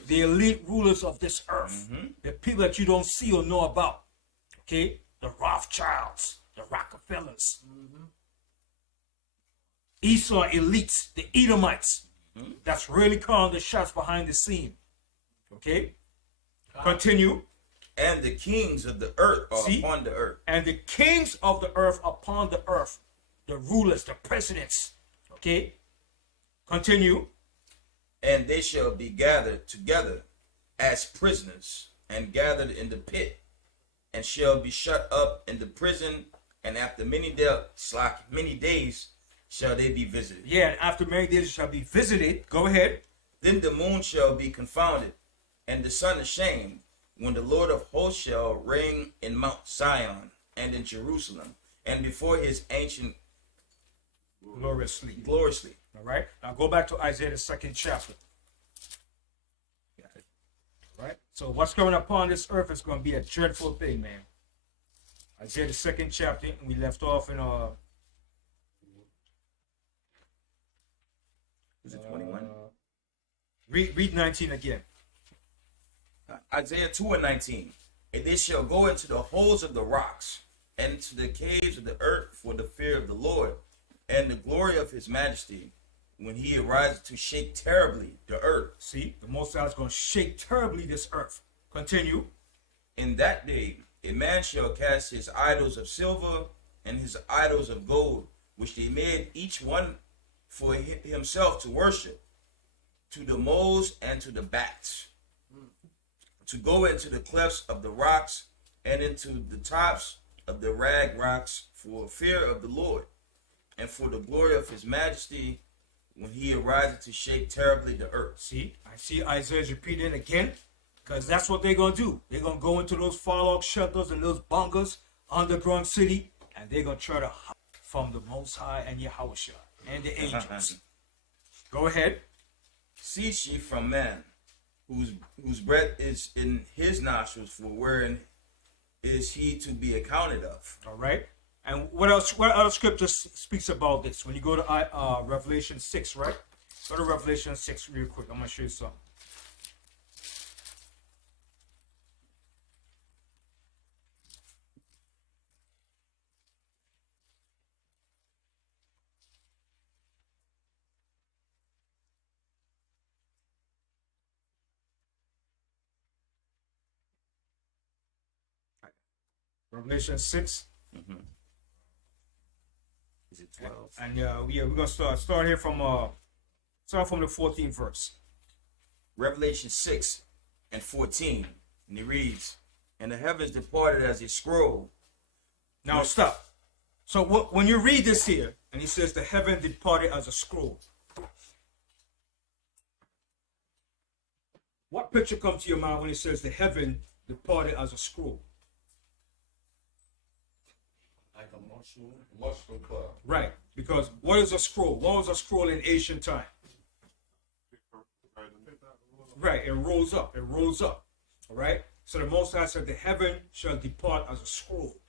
The elite rulers of this earth. The people that you don't see or know about. Okay? The Rothschilds, the Rockefellers. Esau elites, the Edomites. That's really calling the shots behind the scene. Okay? Continue. And the kings of the earth are See? upon the earth. And the kings of the earth upon the earth. The rulers, the presidents. Okay? Continue. And they shall be gathered together as prisoners, and gathered in the pit, and shall be shut up in the prison, and after many days shall they be visited. Yeah, and after many days shall be visited. Go ahead. Then the moon shall be confounded, and the sun ashamed, when the Lord of hosts shall reign in Mount Zion and in Jerusalem, and before his ancient Gloriously. All right. Now go back to Isaiah the 2nd chapter. All right. So what's coming upon this earth is going to be a dreadful thing, man. Isaiah the 2nd chapter, and we left off in is it 21? read 19 again. Isaiah 2:19. And they shall go into the holes of the rocks, and into the caves of the earth for the fear of the Lord, and the glory of his majesty, when he arises to shake terribly the earth. See, the Most High is going to shake terribly this earth. Continue. In that day a man shall cast his idols of silver and his idols of gold, which they made each one for himself to worship, to the moles and to the bats, to go into the clefts of the rocks and into the tops of the rag rocks, for fear of the Lord and for the glory of his majesty, when he arises to shake terribly the earth. See, I see Isaiah's repeating it again, because that's what they're going to do. They're going to go into those fallout shelters and those bunkers, underground city, and they're going to try to hide from the Most High and Yahawashi and the angels. Go ahead. Cease ye from man, whose breath is in his nostrils, for wherein is he to be accounted of. All right. And what else? What other scripture speaks about this? When you go to Revelation 6, right? Go to Revelation 6 real quick. I'm going to show you something. Revelation 6. Is it 12? And we're gonna start here from the 14th verse. Revelation 6:14, and it reads, "And the heavens departed as a scroll." Now stop. So when you read this here, and he says the heaven departed as a scroll, what picture comes to your mind when it says the heaven departed as a scroll? Like a mushroom cloud. Right, because what is a scroll? What was a scroll in ancient time? Right, it rolls up. It rolls up. All right. So the Most High said, "The heaven shall depart as a scroll."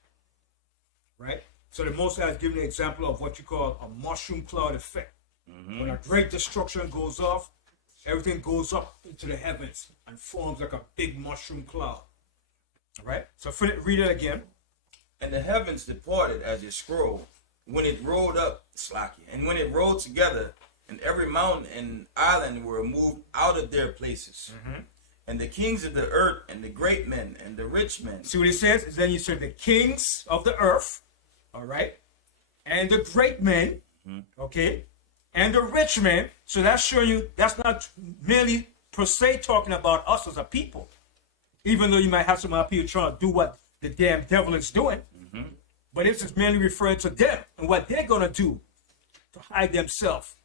Right. So the Most High is giving an example of what you call a mushroom cloud effect. When a great destruction goes off, everything goes up into the heavens and forms like a big mushroom cloud. All right. So read it again. And the heavens departed as a scroll, when it rolled up, and when it rolled together, and every mountain and island were moved out of their places. And the kings of the earth, and the great men, and the rich men. See what he says? Is then you said the kings of the earth, all right, and the great men, okay, and the rich men. So that's showing you that's not merely per se talking about us as a people, even though you might have some other people trying to do what the damn devil is doing. But this is mainly referring to them and what they're going to do to hide themselves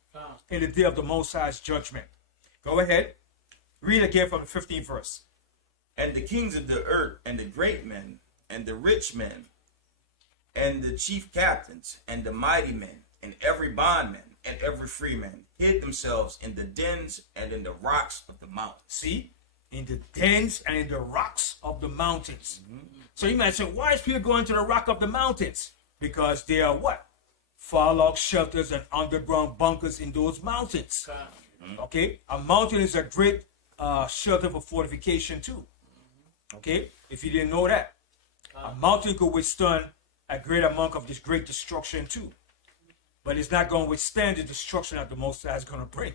in the day of the Most High's judgment. Go ahead. Read again from the 15th verse. And the kings of the earth, and the great men, and the rich men, and the chief captains, and the mighty men, and every bondman, and every freeman, hid themselves in the dens and in the rocks of the mountains. See? In the dens and in the rocks of of the mountains. So you might say, why is Peter going to the rock of the mountains? Because there are what? Fallout shelters and underground bunkers in those mountains. Okay? A mountain is a great shelter for fortification too. Okay? If you didn't know that. A mountain could withstand a great amount of this great destruction too. But it's not going to withstand the destruction that the Most High is going to bring.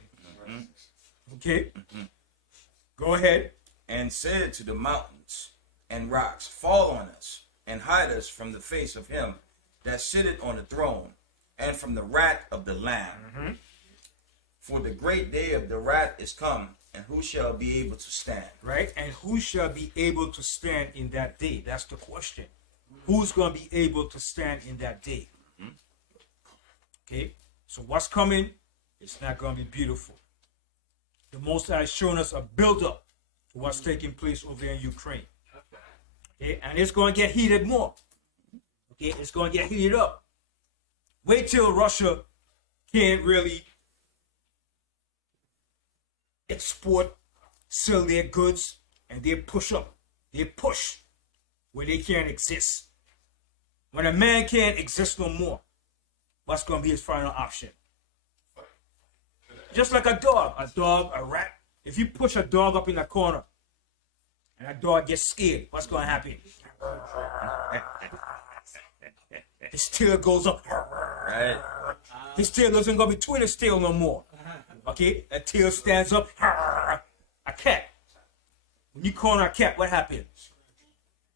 Okay? Go ahead. And said to the mountains and rocks, fall on us, and hide us from the face of him that sitteth on the throne, and from the wrath of the Lamb. For the great day of the wrath is come, and who shall be able to stand? Right? And who shall be able to stand in that day? That's the question. Who's going to be able to stand in that day? Okay? So what's coming? It's not going to be beautiful. The Most High is showing us a build-up to what's taking place over in Ukraine. Okay? And it's going to get heated more. Okay? It's going to get heated up. Wait till Russia can't really export, sell their goods, and they push up. They push where they can't exist. When a man can't exist no more, what's going to be his final option? Just like a dog, a rat. If you push a dog up in a corner and that dog gets scared, what's going to happen? His tail goes up. Right? His tail doesn't go between his tail no more. Okay? That tail stands up. A cat. When you corner a cat, what happens?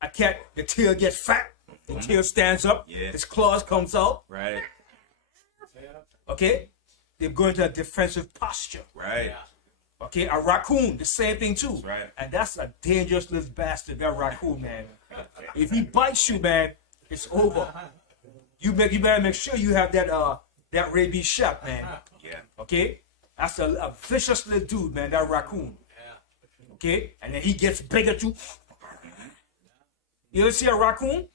A cat, the tail gets fat. The tail stands up. Yeah. His claws comes out. Right? Okay? They go into a defensive posture. Right? Okay? A raccoon, the same thing too. Right. And that's a dangerous little bastard, that raccoon, man. If he bites you, man, it's over. You better make sure you have that rabies shot, man. Yeah. Okay? That's a vicious little dude, man, that raccoon. Okay? And then he gets bigger too. You ever see a raccoon?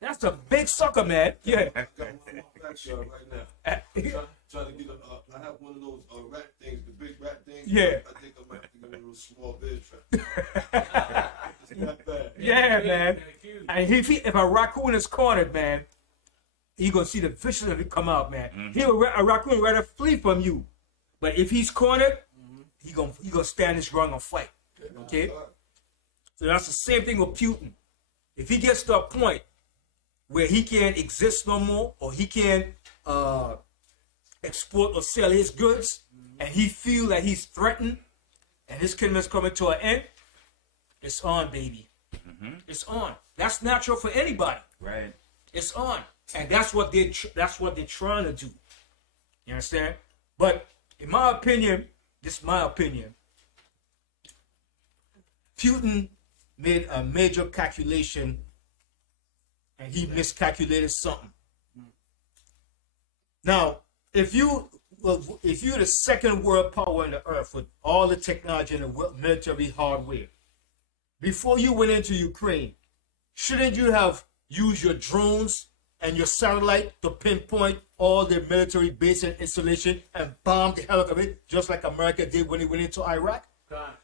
That's a big sucker, man. Yeah. I got one on my back shot right now. Trying to get I have one of those rat things, the big rat things. Yeah. I think I might have to get one of those small bed traps. It's not bad. Yeah, man. And if a raccoon is cornered, man, you're going to see the viciousness of it come out, man. A raccoon would rather flee from you. But if he's cornered, he gonna stand his ground and fight. Okay? So that's the same thing with Putin. If he gets to a point where he can't exist no more, or he can't export or sell his goods, and he feels that he's threatened, and his kingdom is coming to an end, it's on, baby. It's on. That's natural for anybody. Right? It's on, and that's what they're trying to do. You understand? But in my opinion, this is my opinion, Putin made a major calculation, and he miscalculated something. Now, if you're the second world power in the earth with all the technology and the military hardware, before you went into Ukraine, shouldn't you have used your drones and your satellite to pinpoint all the military base and installation and bomb the hell out of it, just like America did when it went into Iraq?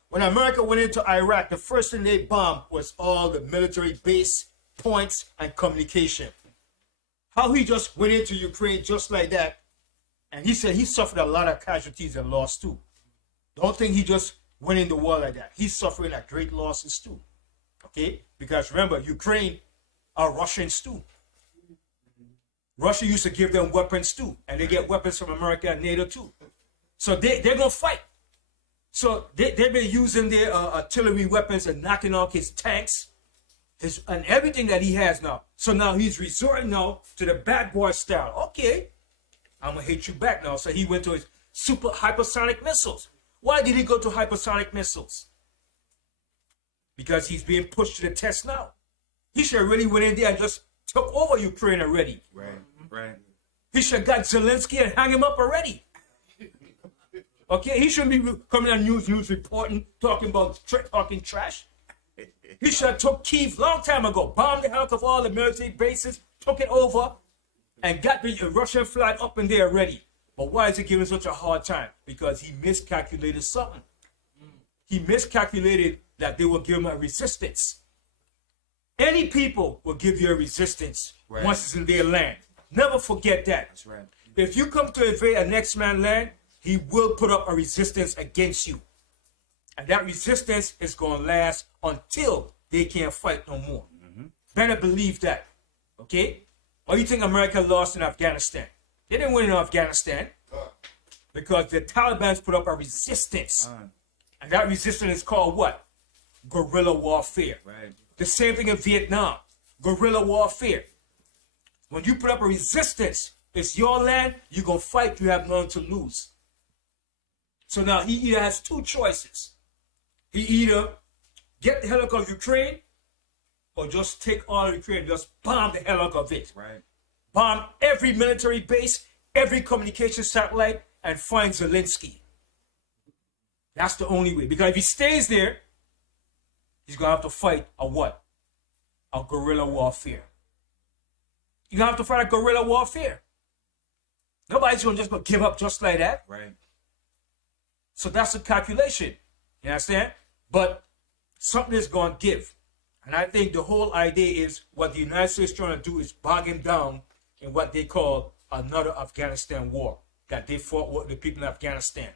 When America went into Iraq, the first thing they bombed was all the military base points and communication. How he just went into Ukraine just like that, and he said he suffered a lot of casualties and loss too. Don't think he just went in the war like that. He's suffering like great losses too. Okay? Because remember, Ukraine are Russians too. Russia used to give them weapons too, and they get weapons from America and NATO too. So they're going to fight. So they've been using their artillery weapons and knocking off his tanks and everything that he has now. So now he's resorting now to the bad boy style. Okay, I'm going to hit you back now. So he went to his super hypersonic missiles. Why did he go to hypersonic missiles? Because he's being pushed to the test now. He should have really went in there and just took over Ukraine already. Right. He should have got Zelensky and hang him up already. Okay, he shouldn't be coming on news reporting, talking trash. He should have took Kyiv long time ago, bombed the hell out of all the military bases, took it over, and got the Russian flag up in there already. But why is he giving such a hard time? Because he miscalculated something. He miscalculated that they will give them a resistance. Any people will give you a resistance once it's in their land. Never forget that. That's right. If you come to invade a next man's land, he will put up a resistance against you. And that resistance is going to last until they can't fight no more. Better believe that. Okay? Or you think America lost in Afghanistan? They didn't win in Afghanistan because the Taliban put up a resistance. And that resistance is called what? Guerrilla warfare. Right. The same thing in Vietnam. Guerrilla warfare. When you put up a resistance, it's your land, you're going to fight, you have nothing to lose. So now he either has two choices. He either get the hell out of Ukraine or just take all of Ukraine, just bomb the hell out of it. Right. Bomb every military base, every communication satellite, and find Zelensky. That's the only way. Because if he stays there, he's going to have to fight a what? A guerrilla warfare. You're going to have to fight a guerrilla warfare. Nobody's going to just give up just like that. Right. So that's a calculation. You understand? But something is going to give. And I think the whole idea is what the United States is trying to do is bog him down in what they call another Afghanistan war that they fought with the people in Afghanistan.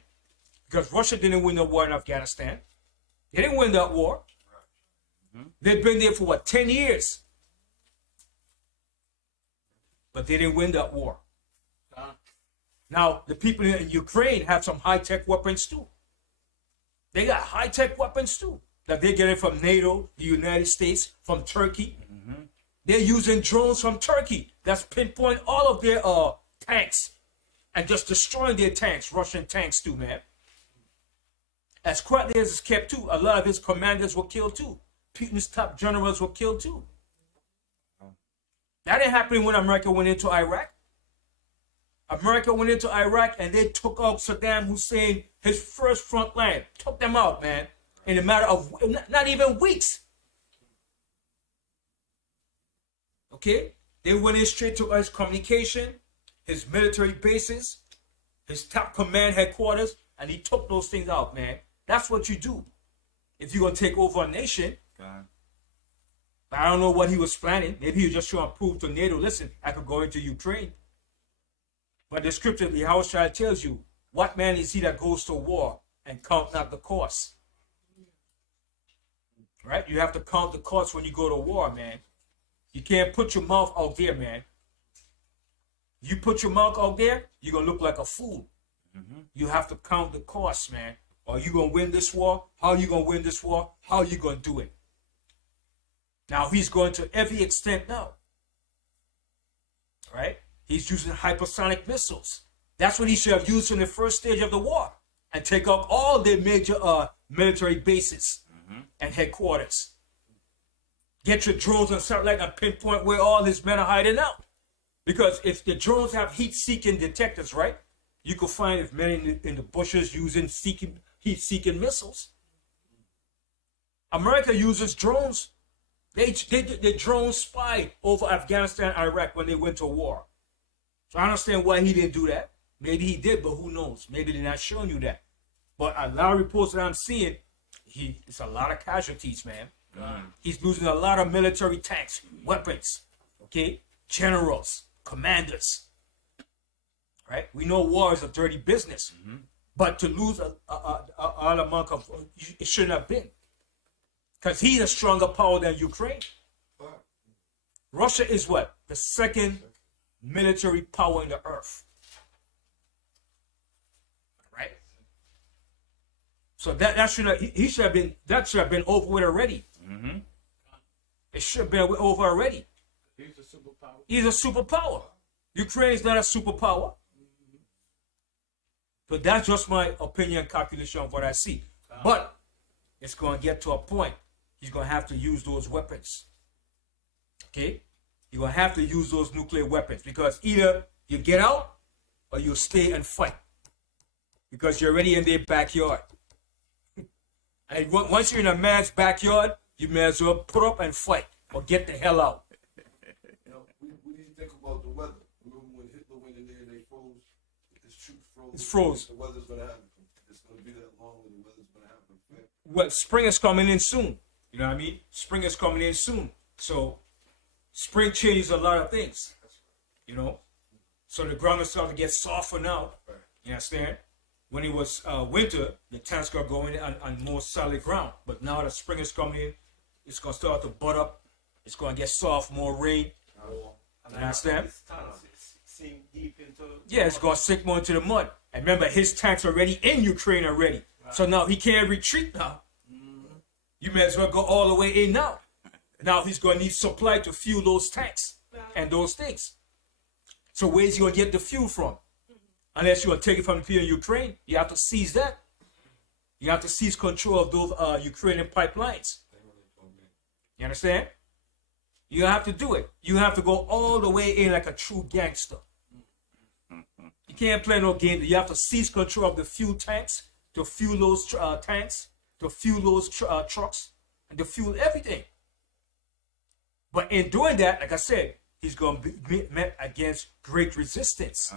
Because Russia didn't win the war in Afghanistan. They didn't win that war. They've been there for what, 10 years? But they didn't win that war. Now, the people in Ukraine have some high-tech weapons too. They got high-tech weapons too that they're getting from NATO, the United States, from Turkey. They're using drones from Turkey that's pinpoint all of their tanks and just destroying their tanks, Russian tanks too, man. As quietly as it's kept too, a lot of his commanders were killed too. Putin's top generals were killed too. That didn't happen when America went into Iraq. America went into Iraq and they took out Saddam Hussein, his first front line. Took them out, man, in a matter of not even weeks. Okay? They went in straight to his communication, his military bases, his top command headquarters, and he took those things out, man. That's what you do if you're going to take over a nation. God. But I don't know what he was planning. Maybe he was just trying to prove to NATO, listen, I could go into Ukraine. But the scripture, the Yahawashi tells you, what man is he that goes to war and count not the cost? Right? You have to count the cost when you go to war, man. You can't put your mouth out there, man. You put your mouth out there, you're going to look like a fool. You have to count the cost, man. Are you going to win this war? How are you going to win this war? How are you going to do it? Now, he's going to every extent now. Right? He's using hypersonic missiles. That's what he should have used in the first stage of the war. And take out all their major military bases and headquarters. Get your drones and satellite and pinpoint where all his men are hiding out. Because if the drones have heat-seeking detectors, right? You could find if men in the bushes using heat-seeking missiles. America uses drones. They drone spy over Afghanistan, Iraq when they went to war. So I understand why he didn't do that. Maybe he did, but who knows? Maybe they're not showing you that. But a lot of reports that I'm seeing, it's a lot of casualties, man. He's losing a lot of military tanks, weapons, okay? Generals, commanders. Right? We know war is a dirty business. But to lose an amount of, it shouldn't have been. Because he's a stronger power than Ukraine. Russia is what? The second military power in the earth. Right? So that should have been over with already. It should have been over already. He's a superpower. He's a superpower. Ukraine is not a superpower. But that's just my opinion and calculation of what I see. But it's going to get to a point. He's going to have to use those weapons. Okay? You're going to have to use those nuclear weapons. Because either you get out or you stay and fight. Because you're already in their backyard. And once you're in a man's backyard, you may as well put up and fight or get the hell out. You know, we need to think about the weather. Remember when Hitler went in there and they froze? His troops froze. It's froze. The weather's going to happen. It's going to be that long when the weather's going to happen. well, spring is coming in soon. You know what I mean? Spring is coming in soon. So spring changes a lot of things. You know? So the ground is starting to get softer now. You understand? When it was winter, the tanks got going on more solid ground. But now that spring is coming in, it's going to start to butt up. It's going to get soft, more rain. You understand? Yeah, it's going to sink more into the mud. And remember, his tanks are already in Ukraine already. So now he can't retreat now. You may as well go all the way in now. Now he's going to need supply to fuel those tanks and those things. So where's he going to get the fuel from? Unless you're going to take it from the people in Ukraine, you have to seize that. You have to seize control of those Ukrainian pipelines. You understand? You have to do it. You have to go all the way in like a true gangster. You can't play no game. You have to seize control of the fuel tanks, to fuel those tanks, to fuel those trucks, and to fuel everything. But in doing that, like I said, he's going to be met against great resistance.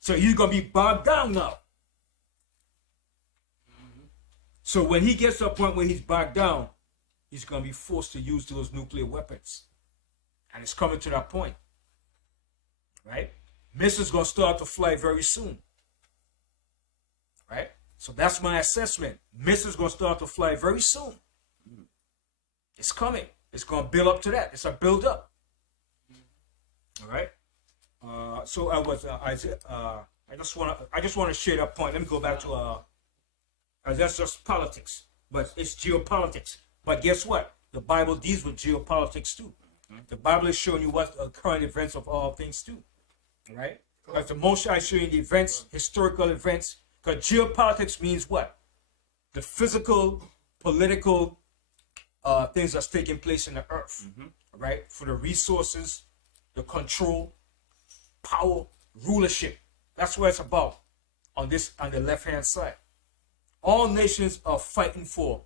So he's going to be bogged down now. So when he gets to a point where he's bogged down, he's going to be forced to use those nuclear weapons. And it's coming to that point. Right? Missiles going to start to fly very soon. Right? So that's my assessment. Missiles going to start to fly very soon. It's coming. It's going to build up to that. It's a build up. All right? So I was I just want to share that point. Let me go back to that's just politics, but it's geopolitics. But guess what? The Bible deals with geopolitics too. The Bible is showing you what the current events of all things too. Right? Because the Most High is showing you the events, historical events. Because geopolitics means what? The physical, political things that's taking place in the earth. Right? For the resources, the control, power, rulership. That's what it's about on the left-hand side. All nations are fighting for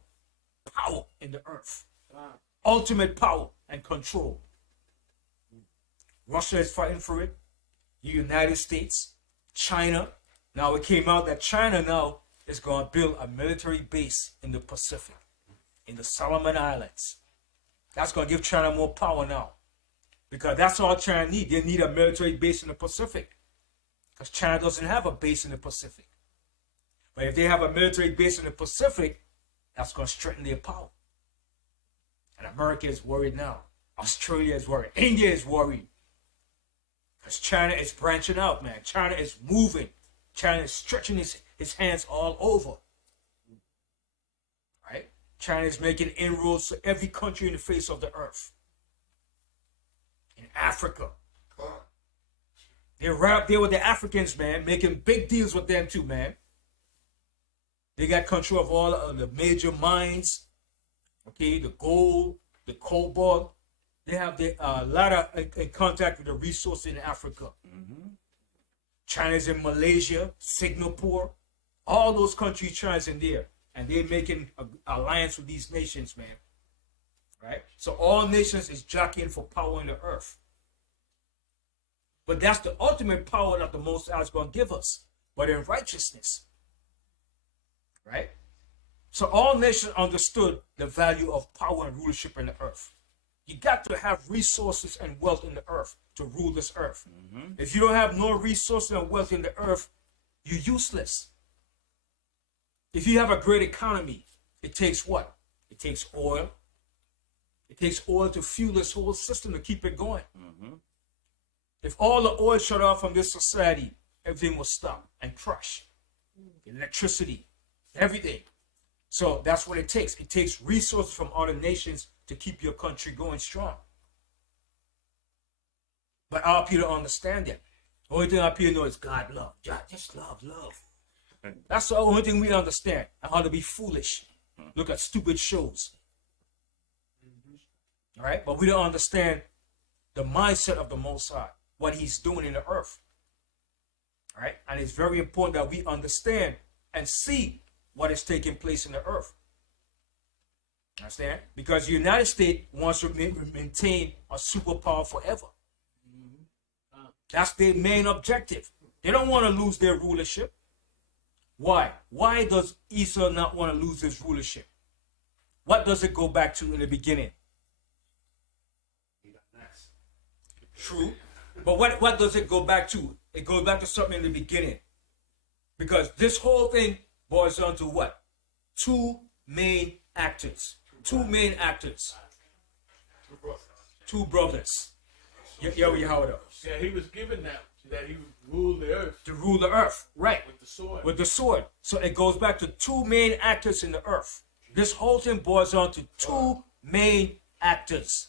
power in the earth. Ultimate power and control. Russia is fighting for it. The United States, China. Now it came out that China now is going to build a military base in the Pacific, in the Solomon Islands. That's going to give China more power now. Because that's all China needs. They need a military base in the Pacific. Because China doesn't have a base in the Pacific. But if they have a military base in the Pacific, that's going to strengthen their power. And America is worried now. Australia is worried. India is worried. Because China is branching out, man. China is moving. China is stretching his hands all over. Right? China is making inroads to every country in the face of the earth. In Africa. They're right up there with the Africans, man, making big deals with them too, man. They got control of all of the major mines, okay, the gold, the cobalt. They have a lot of in contact with the resources in Africa. China's in Malaysia, Singapore, all those countries, China's in there. And they're making an alliance with these nations, man. Right? So all nations is jockeying for power in the earth. But that's the ultimate power that the Most High is going to give us. But in righteousness. Right? So all nations understood the value of power and rulership in the earth. You got to have resources and wealth in the earth to rule this earth. If you don't have no resources and wealth in the earth, you're useless. If you have a great economy, it takes what? It takes oil. It takes oil to fuel this whole system to keep it going. If all the oil shut off from this society, everything will stop and crush. Electricity, everything. So that's what it takes. It takes resources from other nations to keep your country going strong. But our people don't understand that. The only thing our people know is God love. Just love. That's the only thing we understand. And how to be foolish. Look at stupid shows. All right? But we don't understand the mindset of the Most High. What he's doing in the earth. All right? And it's very important that we understand and see what is taking place in the earth. Understand? Because the United States wants to maintain a superpower forever. That's their main objective. They don't want to lose their rulership. Why? Why does Esau not want to lose his rulership? What does it go back to in the beginning? True. But what does it go back to? It goes back to something in the beginning. Because this whole thing boils down to what? Two main actors. Two main actors. Two brothers. Yahawashi. Yeah, he was given that he would rule the earth. To rule the earth. Right. With the sword. With the sword. So it goes back to two main actors in the earth. This whole thing boils down to two main actors.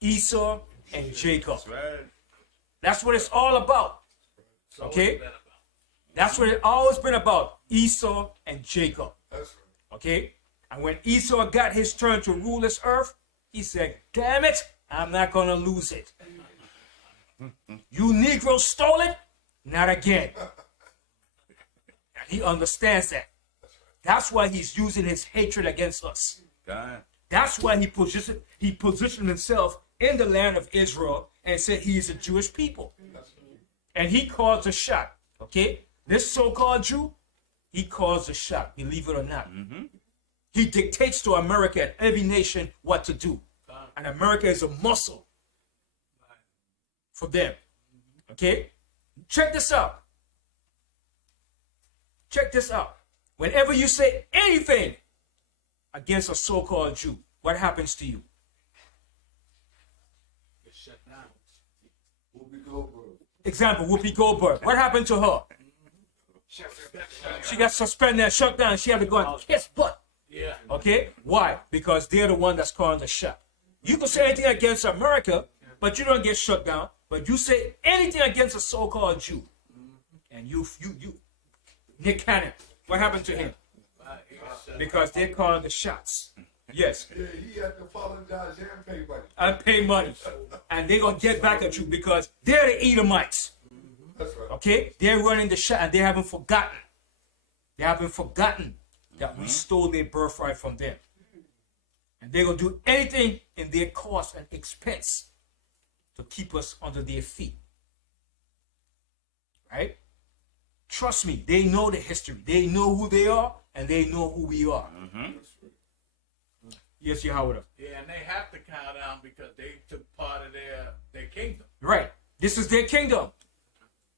Esau and Jacob. That's right. That's what it's all about. Okay? That's what it's always been about. Esau and Jacob. Okay? And when Esau got his turn to rule this earth, he said, damn it, I'm not going to lose it. You Negroes stole it? Not again. And he understands that. That's why he's using his hatred against us. God. That's why he positioned himself in the land of Israel and said he's a Jewish people. And he calls the shot. Okay? This so-called Jew, he calls the shot, believe it or not. He dictates to America and every nation what to do. And America is a muscle for them. Okay? Check this out. Check this out. Whenever you say anything against a so-called Jew, what happens to you? Get shut down. Whoopi Goldberg. Example, Whoopi Goldberg. What happened to her? She got suspended and shut down. She had to go and kiss butt. Yeah. Okay? Why? Because they're the one that's calling the shot. You can say anything against America, but you don't get shut down. But you say anything against a so-called Jew, and you, Nick Cannon, what happened to him? Because they're calling the shots. Yes. Yeah, he had to apologize and pay money. And pay money. And they're going to get back at you because they're the Edomites. That's right. Okay? They're running the shot and they haven't forgotten. They haven't forgotten that we stole their birthright from them. And they're going to do anything in their cost and expense to keep us under their feet. Right? Trust me, they know the history. They know who they are and they know who we are. Yes, Yahawashi. Yeah, and they have to count down because they took part of their kingdom. Right. This is their kingdom.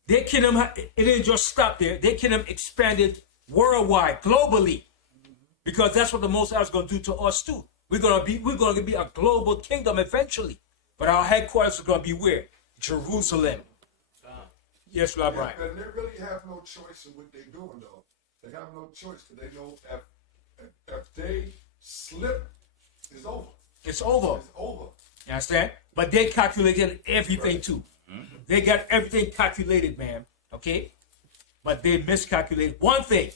Their kingdom, it didn't just stop there. Their kingdom expanded worldwide, globally. Because that's what the Most High is going to do to us too. We're going to be a global kingdom eventually. But our headquarters is going to be where? Jerusalem. Yes, Rabbi. Yeah, and they really have no choice in what they're doing, though. They have no choice because they know if they slip, it's over. It's over. It's over. You understand? But they calculated everything too. They got everything calculated, man. Okay? But they miscalculated one thing.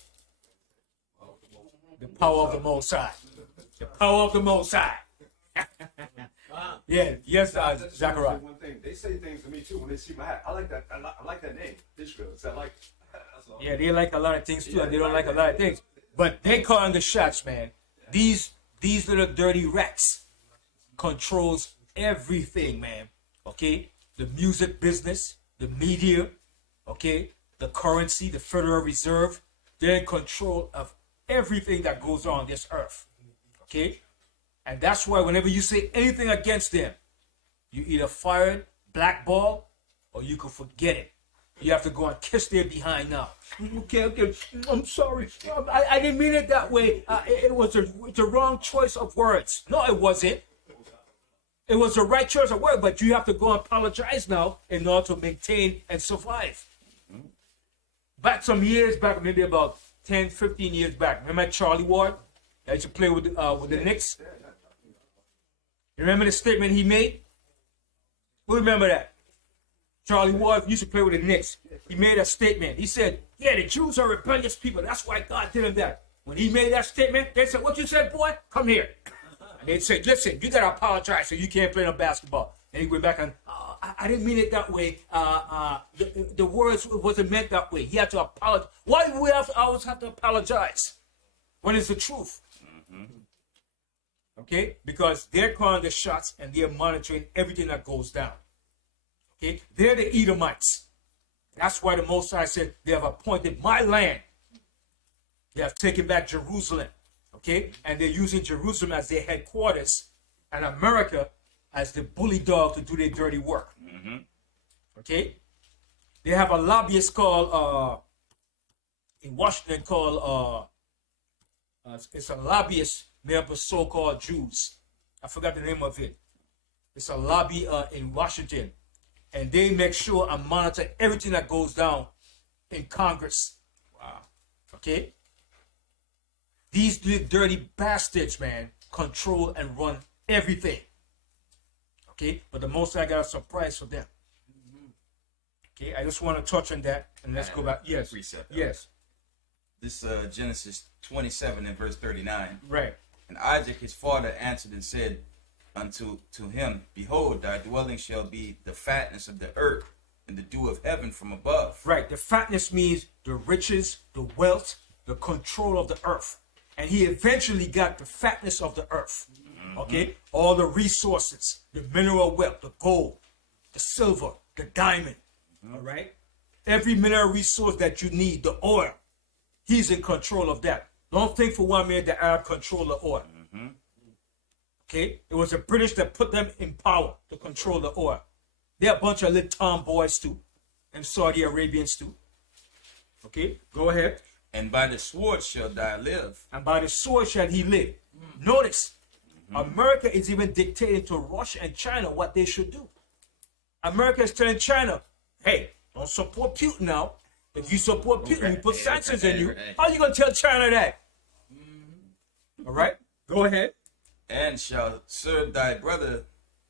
The power of the Most High. The power of the Most High. Yeah, yes, Zachariah. One thing, they say things to me too when they see my hat. I like that. I like that name, Israel. So I like. That's all. Yeah, they like a lot of things too, and they don't like a lot of things. But they calling the shots, man. These little dirty rats controls everything, man. Okay? The music business, the media, okay? The currency, the Federal Reserve. They're in control of everything that goes on this earth. Okay? And that's why whenever you say anything against them, you either fired, blackball, or you can forget it. You have to go and kiss their behind now. Okay, I'm sorry. I didn't mean it that way. It was the wrong choice of words. No, it wasn't. It was the right choice of words, but you have to go and apologize now in order to maintain and survive. Back some years back, maybe about 10, 15 years back, remember Charlie Ward? That used to play with the Knicks? You remember the statement he made? Who remember that? Charlie Ward used to play with the Knicks. He made a statement. He said, yeah, the Jews are rebellious people. That's why God did him that. When he made that statement, they said, what you said, boy? Come here. And they said, listen, you got to apologize so you can't play no basketball. And he went back and, I didn't mean it that way. The words wasn't meant that way. He had to apologize. Why do we always have to apologize when it's the truth? Okay? Because they're calling the shots and they're monitoring everything that goes down. Okay? They're the Edomites. That's why the Most High said they have appointed my land They have taken back Jerusalem, okay? And they're using Jerusalem as their headquarters and America as the bully dog to do their dirty work. Okay? They have a lobbyist called, in Washington called, it's a lobbyist made up of so-called Jews. I forgot the name of it. It's a lobby in Washington. And they make sure and monitor everything that goes down in Congress. Wow. Okay? These dirty bastards, man, control and run everything. Okay? But the Most High got a surprise for them. Okay? I just want to touch on that. And let's go back. Yes. Reset. Yes. This Genesis 27 and verse 39. Right. And Isaac his father answered and said unto him, Behold, thy dwelling shall be the fatness of the earth and the dew of heaven from above. Right. The fatness means the riches, the wealth, the control of the earth. And he eventually got the fatness of the earth. Okay? All the resources, the mineral wealth, the gold, the silver, the diamond. All right? Every mineral resource that you need, the oil, he's in control of that. Don't think for 1 minute that Arab control the oil. Okay? It was the British that put them in power to control the oil. They're a bunch of little tomboys too. And Saudi Arabians too. Okay? Go ahead. And by the sword shall thou live. And by the sword shall he live. Notice, America is even dictating to Russia and China what they should do. America is telling China, hey, don't support Putin now. If you support Putin, we put sanctions on you. How are you going to tell China that? All right? Go ahead. And shall serve thy brother,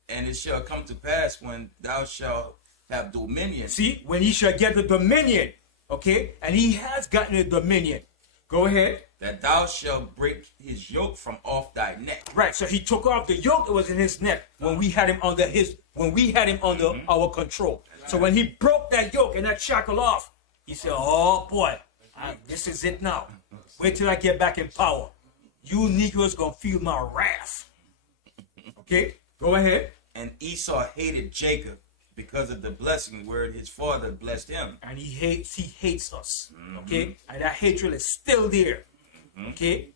and it shall come to pass when thou shalt have dominion. See, when he shall get the dominion, okay? And he has gotten the dominion. Go ahead. That thou shalt break his yoke from off thy neck. Right, so he took off the yoke that was in his neck when we had him under our control. So when he broke that yoke and that shackle off, he said, oh boy, this is it now. Wait till I get back in power. You Negroes gonna feel my wrath. Okay, go ahead. And Esau hated Jacob because of the blessing where his father blessed him. And he hates us. Okay, and that hatred is still there. Okay,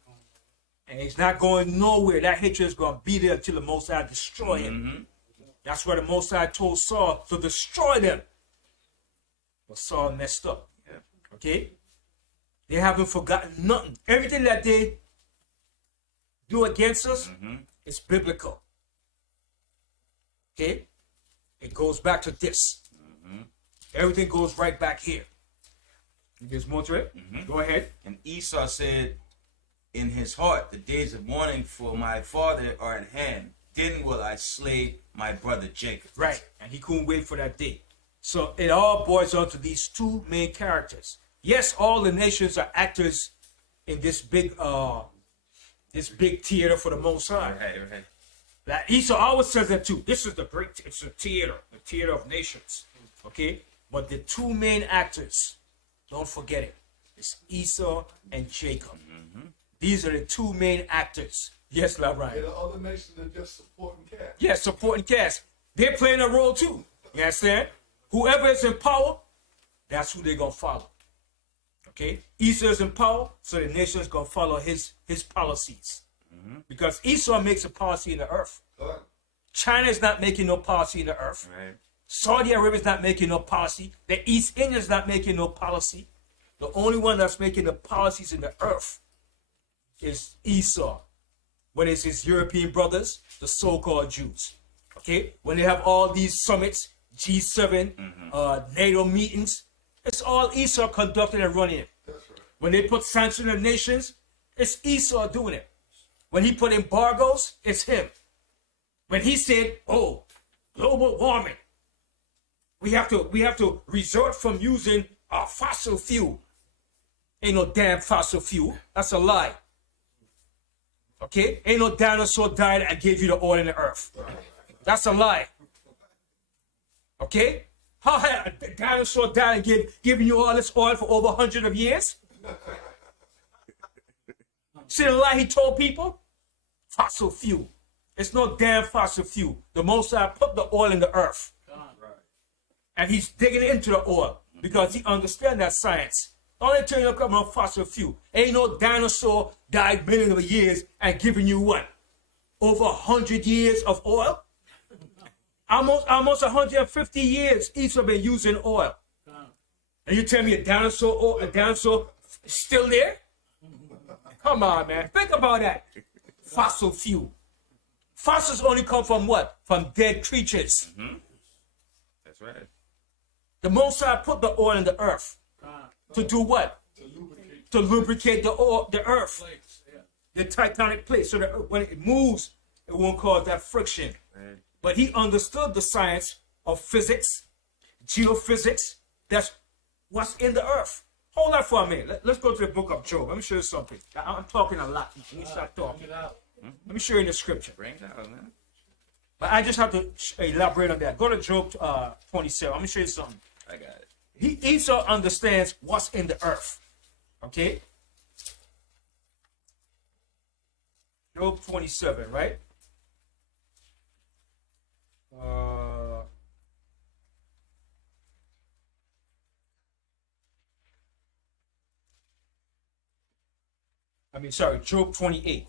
and it's not going nowhere. That hatred is gonna be there until the Most High destroy him. That's why the Most High told Saul to destroy them. But Saul messed up. Okay, they haven't forgotten nothing. Everything that they do against us is biblical. Okay? It goes back to this. Everything goes right back here. There's more to it? Go ahead. And Esau said in his heart, the days of mourning for my father are at hand. Then will I slay my brother Jacob. Right. And he couldn't wait for that day. So it all boils down to these two main characters. Yes, all the nations are actors in this big theater for the Most High. Right. That Esau always says that too. This is it's a theater, the theater of nations. Okay? But the two main actors, don't forget it, it's Esau and Jacob. These are the two main actors. Yes, And right. the other nations are just supporting cash. Yes, supporting cast. They're playing a role too. You understand? Whoever is in power, that's who they're going to follow. Okay? Esau is in power, so the nation is going to follow his policies. Because Esau makes a policy in the earth. China is not making no policy in the earth. Right. Saudi Arabia is not making no policy. The East Indians is not making no policy. The only one that's making the policies in the earth is Esau. When it's his European brothers, the so-called Jews. Okay? When they have all these summits, G7, NATO meetings, it's all Esau conducting and running it. That's right. When they put sanctions on nations, it's Esau doing it. When he put embargoes, it's him. When he said, oh, global warming, we have to resort from using fossil fuel. Ain't no damn fossil fuel. That's a lie. Okay? Ain't no dinosaur died and gave you the oil in the earth. That's a lie. Okay? How had a dinosaur died and giving you all this oil for over 100 of years? See the lie he told people? Fossil fuel. It's no damn fossil fuel. The Most High put the oil in the earth. And he's digging into the oil because he understands that science. Only thing you come on fossil fuel. Ain't no dinosaur died millions of years and giving you what? Over 100 years of oil? Almost 150 years each have been using oil. And you tell me a dinosaur is still there? Come on, man. Think about that. Fossil fuel. Fossils only come from what? From dead creatures. That's right. The Most High put the oil in the earth. To do what? To lubricate the earth. The tectonic plate. So that when it moves, it won't cause that friction. Right. But he understood the science of physics, geophysics. That's what's in the earth. Hold that for a minute. Let's go to the book of Job. Let me show you something. I'm talking a lot. Let me stop talking. Let me show you the scripture. Bring it out, man. But I just have to elaborate on that. Go to Job 27. Let me show you something. I got it. Esau understands what's in the earth. Okay? Job 27, right? Job 28.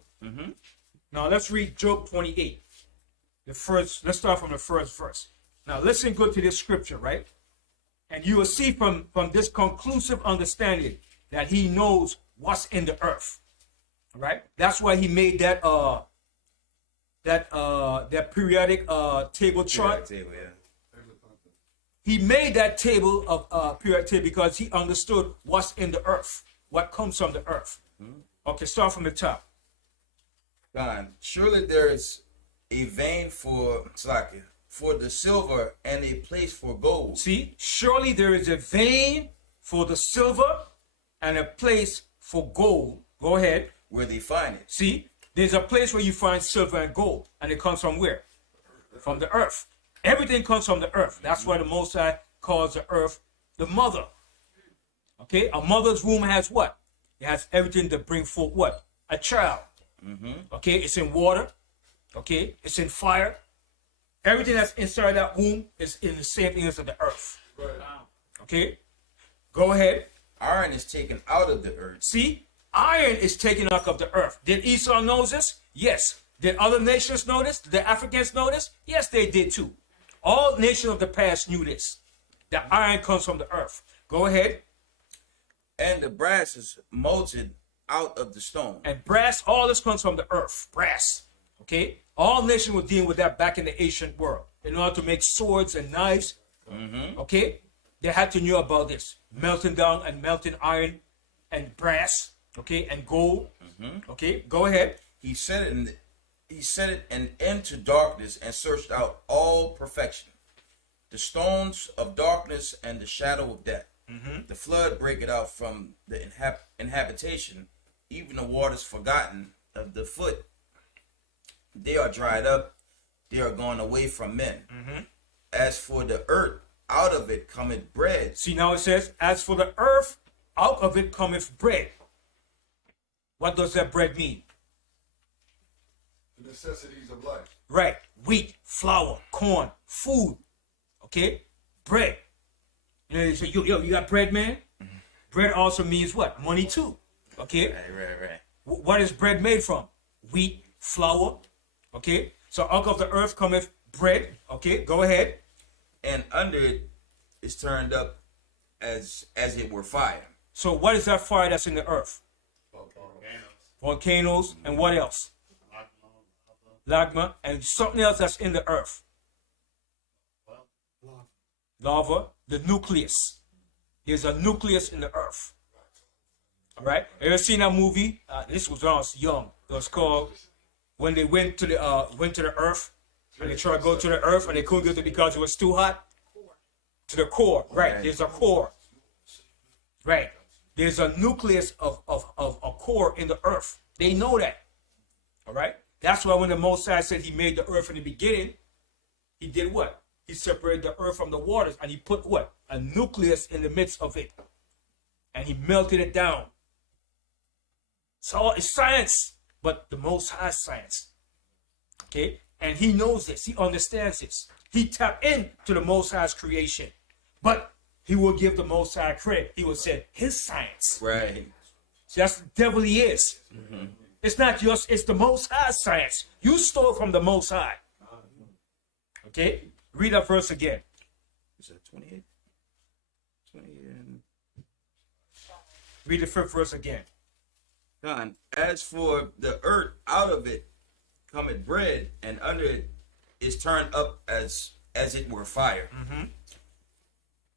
Now let's read Job 28. Let's start from the first verse. Now listen good to this scripture, right? And you will see from this conclusive understanding that he knows what's in the earth. Right? That's why he made that periodic table chart. Table, yeah. He made that table of periodic table because he understood what's in the earth, what comes from the earth. Okay, start from the top. God, surely there is a vein for the silver and a place for gold. See, surely there is a vein for the silver and a place for gold. Go ahead. Where they find it. See, there's a place where you find silver and gold, and it comes from where? From the earth. Everything comes from the earth. That's why the Most High calls the earth the mother. Okay, a mother's womb has what? It has everything to bring forth what? A child. Okay, it's in water. Okay, it's in fire. Everything that's inside that womb is in the same thing as the earth. Right. Okay, go ahead. Iron is taken out of the earth. See, iron is taken out of the earth. Did Esau know this? Yes. Did other nations know this? Did the Africans know this? Yes, they did too. All nations of the past knew this. The iron comes from the earth. Go ahead. And the brass is melted out of the stone. And brass, all this comes from the earth. Brass. Okay? All nations were dealing with that back in the ancient world. In order to make swords and knives, okay? They had to know about this. Melting down and melting iron and brass, okay? And gold. Okay? Go ahead. He set it an end to darkness and searched out all perfection. The stones of darkness and the shadow of death. The flood break it out from the inhabitation, even the waters forgotten of the foot. They are dried up, they are gone away from men. As for the earth, out of it cometh bread. See, now it says, as for the earth, out of it cometh bread. What does that bread mean? The necessities of life. Right. Wheat, flour, corn, food. Okay? Bread. You know, you say, yo, you got bread, man? Bread also means what? Money too. Okay? Right. What is bread made from? Wheat, flour. Okay? So out of the earth cometh bread. Okay? Go ahead. And under it is turned up as it were fire. So what is that fire that's in the earth? Volcanoes. And what else? Lagma. And something else that's in the earth. Lava. The nucleus. There's a nucleus in the earth. All right. Ever seen that movie? This was when I was young. It was called when they went to the earth and they tried to go to the earth and they couldn't get it because it was too hot. To the core. Right. There's a core. Right. There's a nucleus of a core in the earth. They know that. All right. That's why when the Most High said he made the earth in the beginning, he did what? He separated the earth from the waters and he put what? A nucleus in the midst of it. And he melted it down. So it's science, but the Most High science. Okay? And he knows this. He understands this. He tapped into the Most High's creation. But he will give the Most High credit. He will say his science. Right. See, that's the devil he is. It's not yours, it's the Most High science. You stole from the Most High. Okay? Read that verse again. Is that 28? 28. Read the fifth verse again. Done. As for the earth, out of it cometh bread, and under it is turned up as it were fire.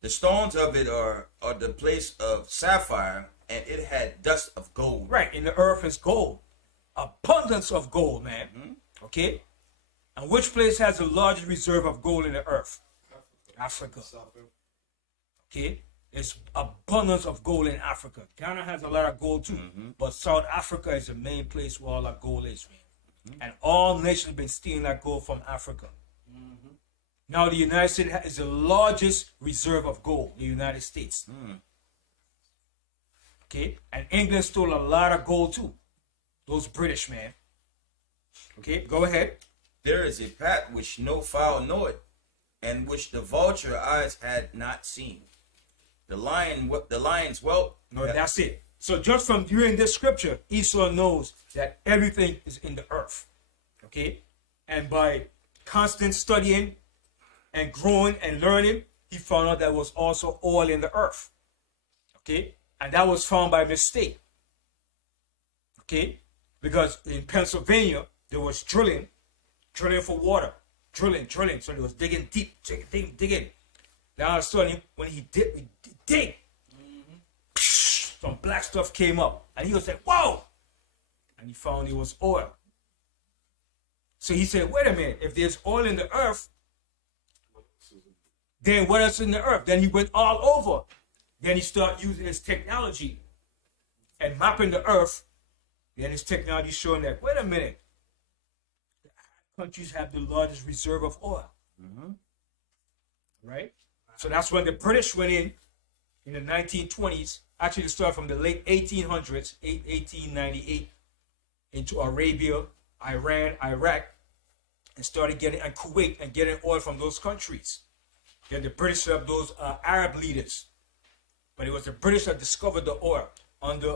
The stones of it are the place of sapphire, and it had dust of gold. Right, in the earth is gold. Abundance of gold, man. Okay? And which place has the largest reserve of gold in the earth? Africa. Okay? There's abundance of gold in Africa. Ghana has a lot of gold too. But South Africa is the main place where all that gold is, man. And all nations have been stealing that gold from Africa. Now the United States is the largest reserve of gold, the United States. Okay? And England stole a lot of gold too. Those British, man. Okay, go ahead. There is a path which no fowl knoweth, and which the vulture eyes had not seen. The lion's whelp. No, that's it. So just from viewing this scripture, Esau knows that everything is in the earth. Okay? And by constant studying and growing and learning, he found out there was also oil in the earth. Okay? And that was found by mistake. Okay? Because in Pennsylvania, there was drilling for water. Drilling. So he was digging deep, digging. Now all of a sudden, when he dig, some black stuff came up. And he was like, whoa! And he found it was oil. So he said, wait a minute, if there's oil in the earth, then what else in the earth? Then he went all over. Then he started using his technology and mapping the earth. Then his technology showing that, wait a minute, the countries have the largest reserve of oil. Right? So that's when the British went in the 1920s. Actually, it started from the late 1800s, 1898, into Arabia, Iran, Iraq, and started getting, and Kuwait, and getting oil from those countries. Then the British set up those Arab leaders. But it was the British that discovered the oil under,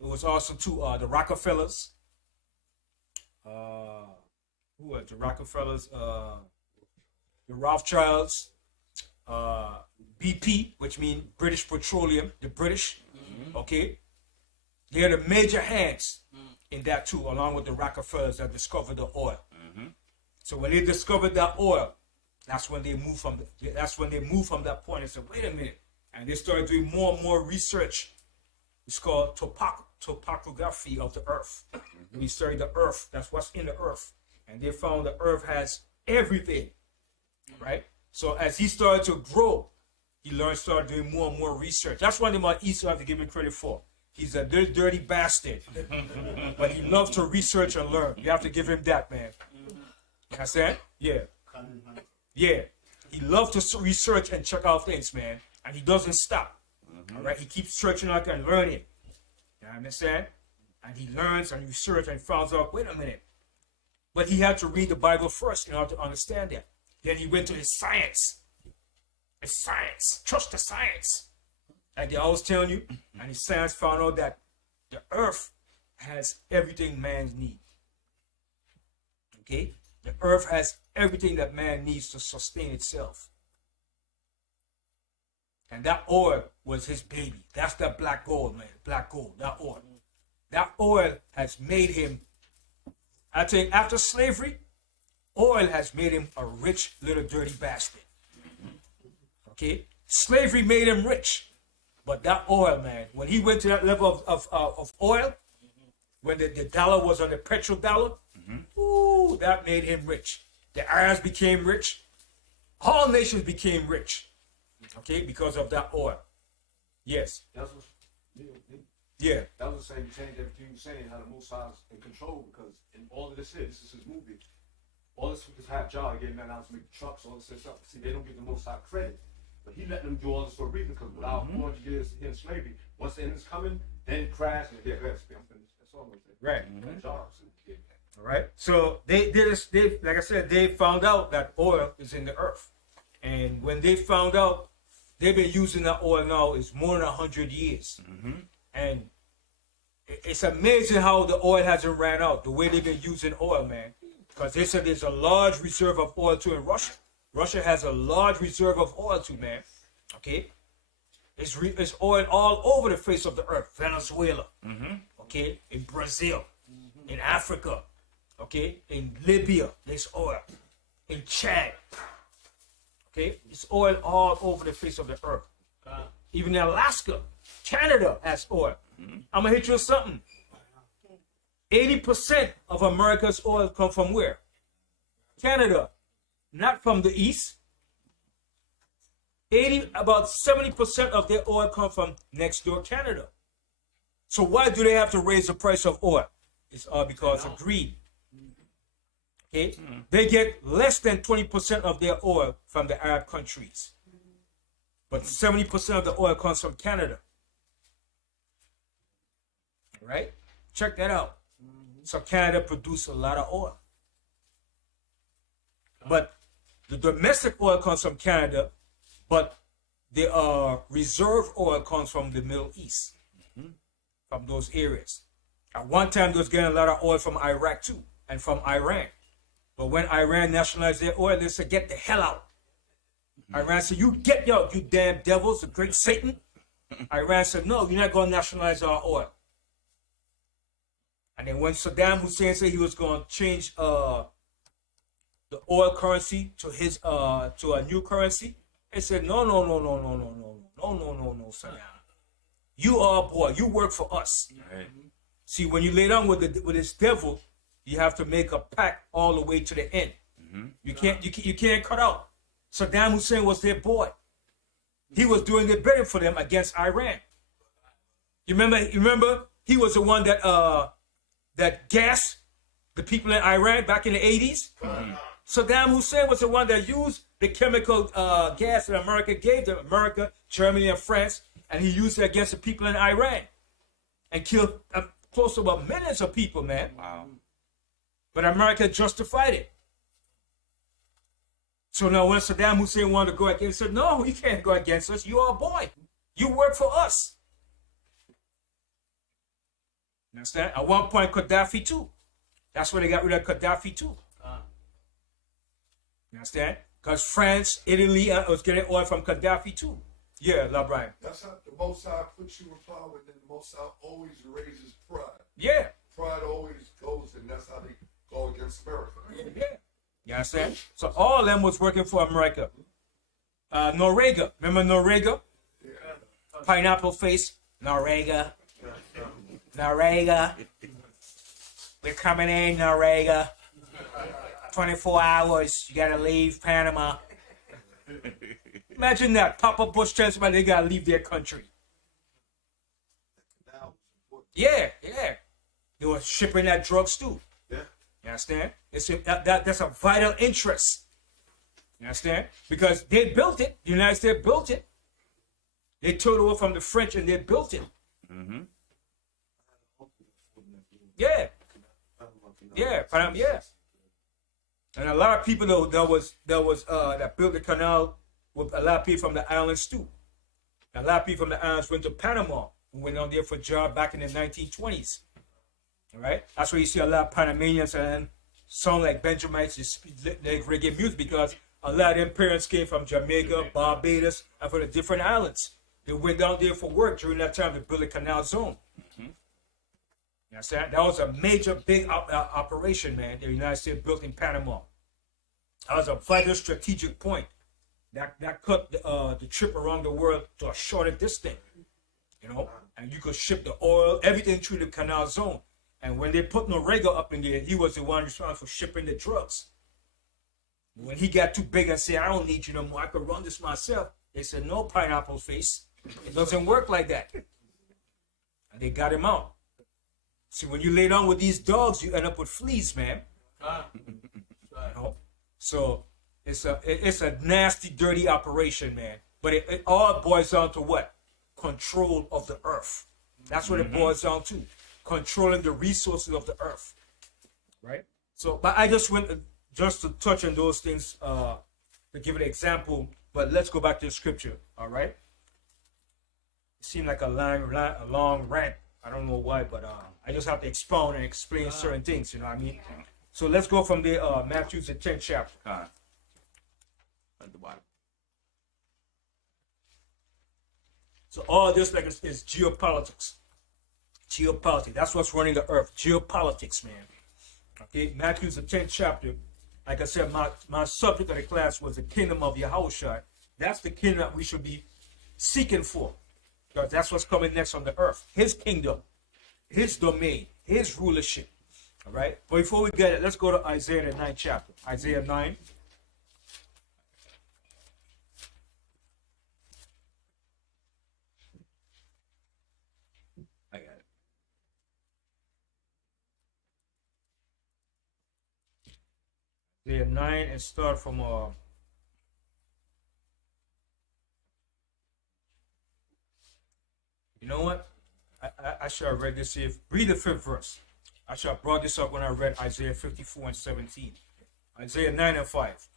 it was also the Rockefellers. Who was the Rockefellers? The Rothschilds. BP, which means British Petroleum, the British. Okay? They're the major hands in that too, along with the Rockefellers that discovered the oil. So when they discovered that oil, that's when they moved from that point and said, wait a minute. And they started doing more and more research. It's called topography of the earth. We study the earth, that's what's in the earth. And they found the earth has everything. Right? So as he started to grow, he started doing more and more research. That's one thing about Esau I have to give him credit for. He's a dirty bastard. But he loves to research and learn. You have to give him that, man. You understand? Yeah. Yeah. He loves to research and check out things, man. And he doesn't stop. All right? He keeps searching out and learning. You understand? And he learns and researches and finds out, wait a minute. But he had to read the Bible first in order to understand that. Then he went to his science. His science. Trust the science. Like they always telling you. And his science found out that the earth has everything man needs. Okay? The earth has everything that man needs to sustain itself. And that oil was his baby. That's that black gold, man. Black gold, that oil. That oil has made him, I think after slavery, oil has made him a rich little dirty bastard. Okay? Slavery made him rich. But that oil, man, when he went to that level of oil, when the dollar was on the petrodollar, ooh, that made him rich. The Arabs became rich. All nations became rich. Okay? Because of that oil. Yes. That's what, Yeah. that was the same. You changed everything you were saying, how the Most High is in control, because in all of this is his movie. All this half job getting that out to make trucks, all this stuff. See, they don't give the Most High credit. But he let them do all this for a reason, because without 400 years in slavery, once the end is coming, then crash and get rest. I'm finished. That's all I'm saying. Right. Jobs. Yeah. All right. So they like I said, they found out that oil is in the earth. And when they found out they've been using that oil now is more than 100 years. And it's amazing how the oil hasn't ran out, the way they've been using oil, man. Because they said there's a large reserve of oil too in Russia. Russia has a large reserve of oil too, man. Okay? It's oil all over the face of the earth. Venezuela, okay? In Brazil, in Africa, okay? In Libya, there's oil. In Chad, okay? It's oil all over the face of the earth. Even in Alaska, Canada has oil. I'm gonna hit you with something. 80% of America's oil come from where? Canada, not from the east. About 70% of their oil come from next door Canada. So why do they have to raise the price of oil? It's all because of greed. Okay, they get less than 20% of their oil from the Arab countries, but 70% of the oil comes from Canada. Right? Check that out. So Canada produces a lot of oil. But the domestic oil comes from Canada, but the reserve oil comes from the Middle East, from those areas. At one time, they was getting a lot of oil from Iraq too, and from Iran. But when Iran nationalized their oil, they said, get the hell out. Iran said, you get out, you damn devils, the great Satan. Iran said, no, you're not going to nationalize our oil. And then when Saddam Hussein said he was going to change the oil currency to his to a new currency, they said, no, Saddam. You are a boy. You work for us. Right. See, when you lay down with this devil, you have to make a pact all the way to the end. You can't cut out. Saddam Hussein was their boy. He was doing the bidding for them against Iran. You remember? He was the one that gassed the people in Iran back in the 80s. Saddam Hussein was the one that used the chemical gas that America gave them, America, Germany, and France, and he used it against the people in Iran and killed close to about millions of people, man. Wow. But America justified it. So now when Saddam Hussein wanted to go against, he said, no, you can't go against us. You are a boy. You work for us. You understand? At one point, Gaddafi too. That's when they got rid of Gaddafi too. You understand? Because France, Italy was getting oil from Gaddafi too. Yeah, La Brian. That's how the Most High puts you in power, and then the Most High always raises pride. Yeah. Pride always goes, and that's how they go against America. Yeah. You understand? So all of them was working for America. Noriega. Remember Noriega? Yeah. Pineapple face. Noriega. Noriega. We're coming in, Noriega. 24 hours. You gotta leave Panama. Imagine that. Papa Bush tells somebody they gotta leave their country. Yeah. They were shipping that drugs too. Yeah. You understand? That's a vital interest. You understand? Because they built it. The United States built it. They took it over from the French and they built it. Yeah. And a lot of people that built the canal with a lot of people from the islands too. A lot of people from the islands went to Panama and went on there for a job back in the 1920s. All right? That's why you see a lot of Panamanians and song like Benjamites just like reggae music, because a lot of their parents came from Jamaica, Barbados, and from the different islands. They went down there for work during that time to build a canal zone. You understand? That was a major, big operation, man. The United States built in Panama. That was a vital strategic point. That cut the trip around the world to a shorter distance. You know, and you could ship the oil, everything through the canal zone. And when they put Noriega up in there, he was the one responsible for shipping the drugs. When he got too big and said, I don't need you no more, I could run this myself, they said, no, pineapple face. It doesn't work like that. And they got him out. See, when you lay down with these dogs, you end up with fleas, man. You know? So it's a nasty, dirty operation, man. But it all boils down to what? Control of the earth. That's what it boils down to. Controlling the resources of the earth. Right? So, but I just went just to touch on those things to give an example But let's go back to the scripture. All right. It seemed like a long rant. I don't know why, but I just have to expound and explain certain things. You know what I mean? So let's go from the Matthew the 10th chapter. At the bottom. So all this like is geopolitics. Geopolitics. That's what's running the earth. Geopolitics, man. Okay, Matthew the 10th chapter. Like I said, my subject of the class was the kingdom of Yahawashi. That's the kingdom that we should be seeking for. Because that's what's coming next on the earth. His kingdom, his domain, his rulership. All right? But before we get it, let's go to Isaiah the 9th chapter. Isaiah 9. I got it. Isaiah 9 and start from you know what? I should have read this here. Read the 5th verse. I should have brought this up when I read Isaiah 54 and 17. Isaiah 9 and 5.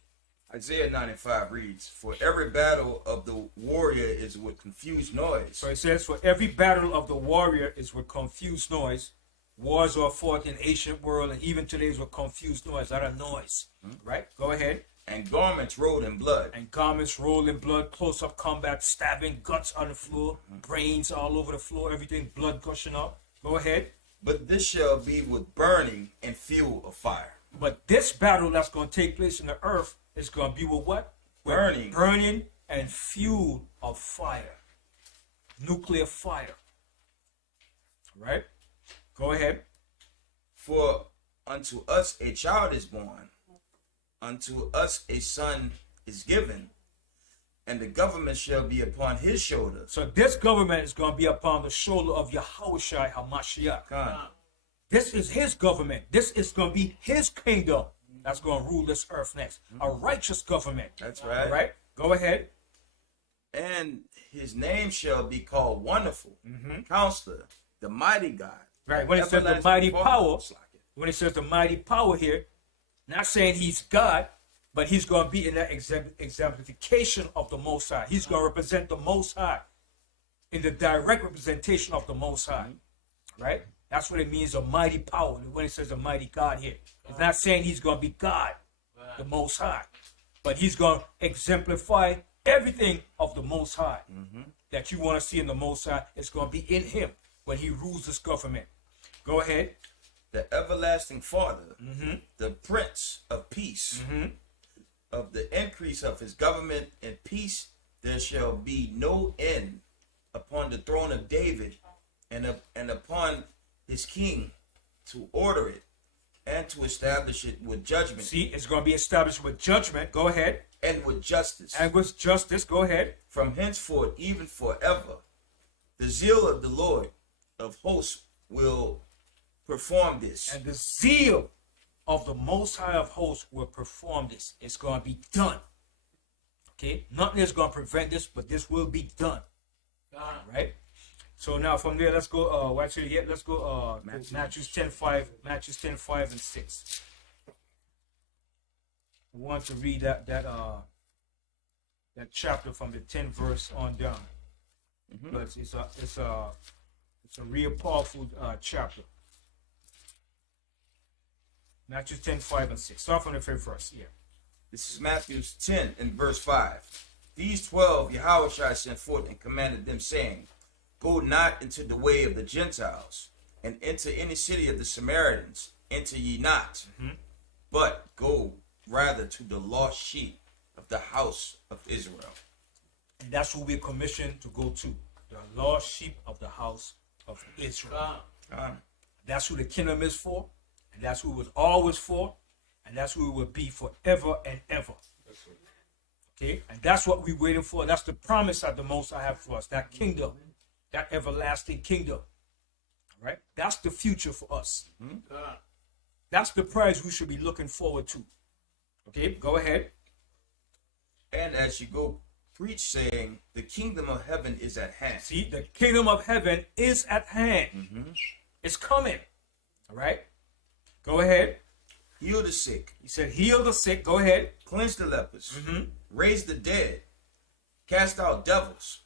Isaiah 9 and 5 reads, "For every battle of the warrior is with confused noise." So it says, for every battle of the warrior is with confused noise. Wars are fought in ancient world, and even today's with confused noise. That are noise. Right? Go ahead. And garments rolled in blood. And garments rolled in blood, close-up combat, stabbing, guts on the floor, brains all over the floor, everything, blood gushing up. Go ahead. But this shall be with burning and fuel of fire. But this battle that's going to take place in the earth is going to be with what? With Burning. Burning and fuel of fire. Nuclear fire. Right? Go ahead. For unto us a child is born, unto us a son is given, and the government shall be upon his shoulders. So this government is going to be upon the shoulder of Yahawashi HaMashiach. Con. This is his government. This is going to be his kingdom that's going to rule this earth next. A righteous government. That's right. All right? Go ahead. And his name shall be called Wonderful, Counselor, the Mighty God. Right. When it says the Everlasting mighty Father. power, when it says the mighty power here, not saying he's God, but he's going to be in that exemplification of the Most High. He's going to represent the Most High in the direct representation of the Most High. Right? That's what it means, a mighty power, when it says a mighty God here. It's not saying he's going to be God, the Most High, but he's going to exemplify everything of the Most High that you want to see in the Most High. It's going to be in him when he rules this government. Go ahead. The everlasting Father, the Prince of Peace, of the increase of his government and peace, there shall be no end upon the throne of David and upon his king, to order it and to establish it with judgment. See, it's going to be established with judgment. Go ahead. And with justice. And with justice. Go ahead. From henceforth, even forever, the zeal of the Lord of hosts will perform this. And the zeal of the Most High of hosts will perform this. It's going to be done. Okay? Nothing is going to prevent this, but this will be done. Right? So now from there, let's go, let's go Matthew 10:5, Matthew 10:5 and 6. I want to read that chapter from the 10th verse on down. But it's a real powerful chapter. Matthew 10:5 and 6. Start from the 5th verse. Yeah. This is Matthew 10 and verse 5. These 12 Yahawashi sent forth and commanded them, saying, Go not into the way of the Gentiles, and into any city of the Samaritans, enter ye not, but go rather to the lost sheep of the house of Israel. And that's who we're commissioned to go to. The lost sheep of the house of Israel. That's who the kingdom is for, and that's who it was always for, and that's who it will be forever and ever. Okay? And that's what we're waiting for. That's the promise that the Most High have for us. That kingdom. That everlasting kingdom. All right? That's the future for us. That's the prize we should be looking forward to. Okay? Go ahead. And as you go, preach, saying, The kingdom of heaven is at hand. See, the kingdom of heaven is at hand. It's coming. All right? Go ahead. Heal the sick. He said, heal the sick. Go ahead. Cleanse the lepers. Raise the dead. Cast out devils.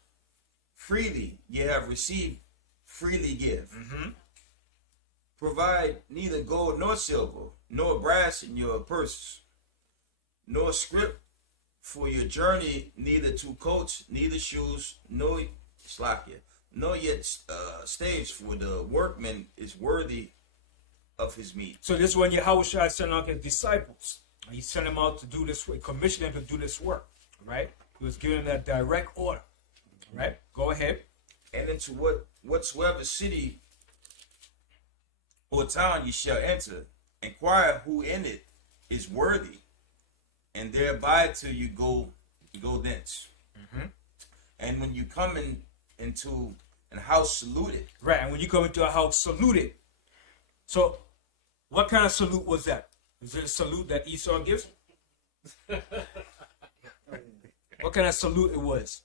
Freely ye have received, freely give. Provide neither gold nor silver, nor brass in your purses, nor scrip for your journey, neither two coats, neither shoes, nor nor yet staves, for the workman is worthy of his meat. So this is when Yahawashi sent out his disciples. He sent them out to do this work, commissioned them to do this work. Right? He was giving them that direct order. Right? Go ahead. And into whatsoever city or town ye shall enter, inquire who in it is worthy, and there abide till you go thence. And when you come into an house, salute it. Right, and when you come into a house, salute it. So, what kind of salute was that? Is it a salute that Esau gives? What kind of salute it was?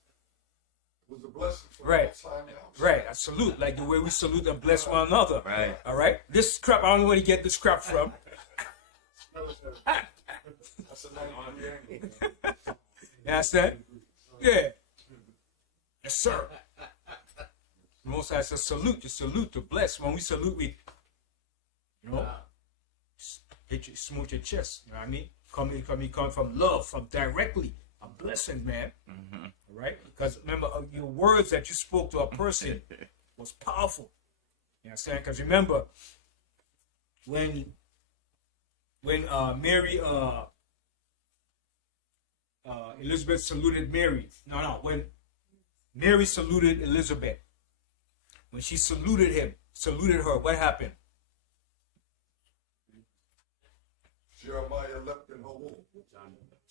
It was a blessing for Right. the whole time house. Right, a salute, like the way we salute and bless one another. Right. All right? This crap, I don't know where you get this crap from. That's a nice You understand? Yeah. Yes, sir. The Most High says salute, to salute, to bless. When we salute, we, hit you, smooth your chest. You know what I mean? Come from love, from directly. A blessing, man. All right? Because remember, your words that you spoke to a person was powerful. You understand? Because remember, when Mary, Elizabeth saluted Mary. When Mary saluted Elizabeth, when she saluted her, what happened? Jeremiah leapt in her womb.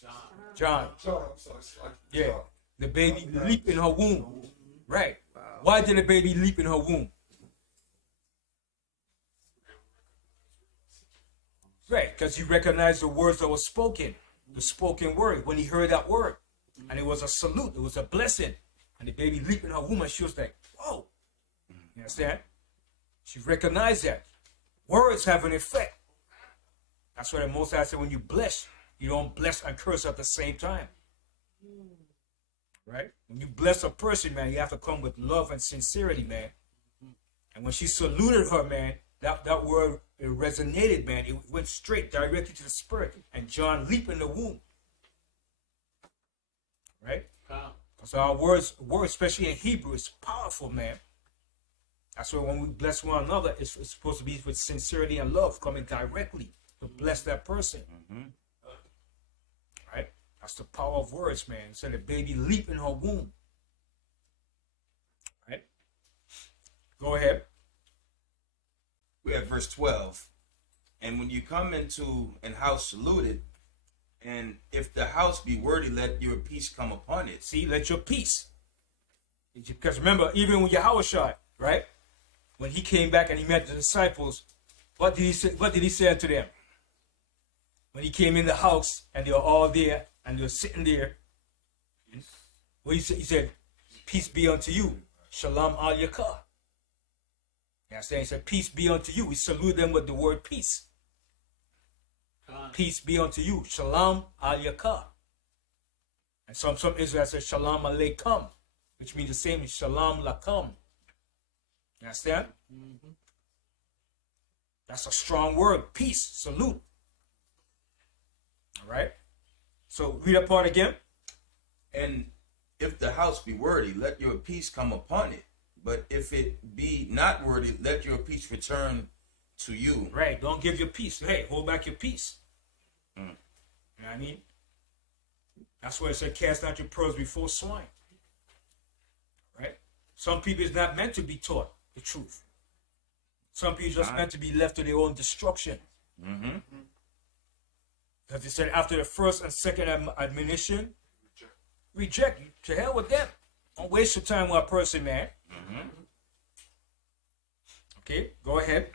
John. John, I'm sorry. Yeah. John. The baby leaped in her womb. Right. Why did the baby leap in her womb? Right, because he recognized the words that were spoken, the spoken word, when he heard that word. And it was a salute, it was a blessing. And the baby leaped in her womb and she was like, whoa. You understand? She recognized that. Words have an effect. That's why the Most High said when you bless, you don't bless and curse at the same time. Right? When you bless a person, man, you have to come with love and sincerity, man. And when she saluted her, man, that word, it resonated, man. It went straight, directly to the spirit. And John leaped in the womb. Right? So our words, especially in Hebrew, is powerful, man. That's why when we bless one another, it's supposed to be with sincerity and love, coming directly to bless that person. Right? That's the power of words, man. So the baby leap in her womb. Right? Go ahead. We're at verse 12. And when you come into an house, salute it. And if the house be worthy, let your peace come upon it. See, let your peace. Because remember, even when Yahawashi, right? When he came back and he met the disciples, what did he say? What did he say to them? When he came in the house and they were all there and they were sitting there, what he said, peace be unto you. Shalom al yakah. You understand? He said, peace be unto you. We salute them with the word peace. Peace be unto you. Shalom al yakah. And some Israelites say shalom aleikum, which means the same as shalom lakum. You understand? That's a strong word. Peace. Salute. All right? So read that part again. And if the house be worthy, let your peace come upon it. But if it be not worthy, let your peace return to you. Right. Don't give your peace. Hey, hold back your peace. You know what I mean? That's why it said, cast not your pearls before swine. Right? Some people is not meant to be taught the truth. Some people just meant to be left to their own destruction. Because they said after the first and second admonition, reject. To hell with them. Don't waste your time with a person, man. Okay, go ahead.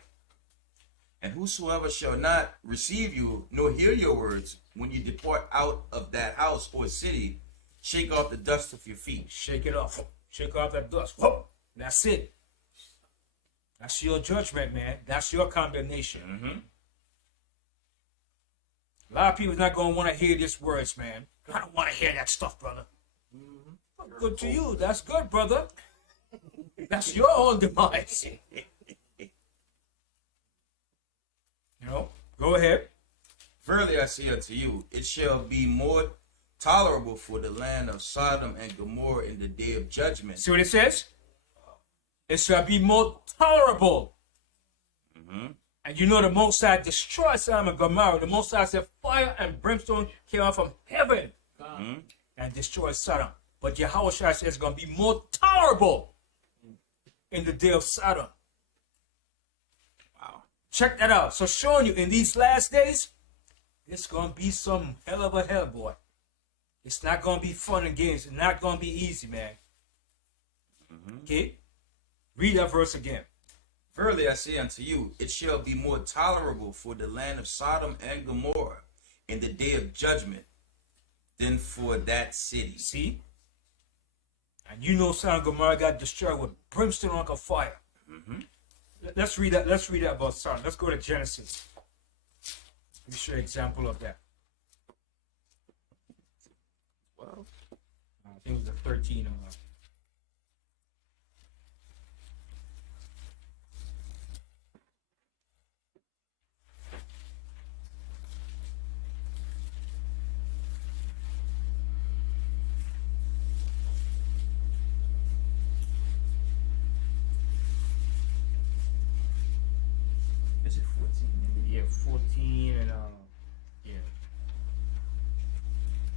And whosoever shall not receive you, nor hear your words, when you depart out of that house or city, shake off the dust of your feet. Shake it off. Shake off that dust. Whoa. That's it. That's your judgment, man. That's your condemnation. A lot of people's not going to want to hear these words, man. I don't want to hear that stuff, brother. Good to you. That's good, brother. That's your own demise. Go ahead. Verily I say unto you, it shall be more tolerable for the land of Sodom and Gomorrah in the day of judgment. See what it says? It shall be more tolerable. And the Most High destroyed Sodom and Gomorrah. The Most High said fire and brimstone came out from heaven and destroyed Sodom. But Yahawashi says it's going to be more tolerable in the day of Sodom. Wow. Check that out. So showing you in these last days, it's going to be some hell of a hell, boy. It's not going to be fun and games. It's not going to be easy, man. Okay? Read that verse again. Verily I say unto you, it shall be more tolerable for the land of Sodom and Gomorrah in the day of judgment than for that city. See? And Sodom and Gomorrah got destroyed with brimstone like a fire. Let's read that. Let's read that about Sodom. Let's go to Genesis. Let me show you an example of that. Well, I think it was the 13 or is it 14? yeah, 14 and yeah.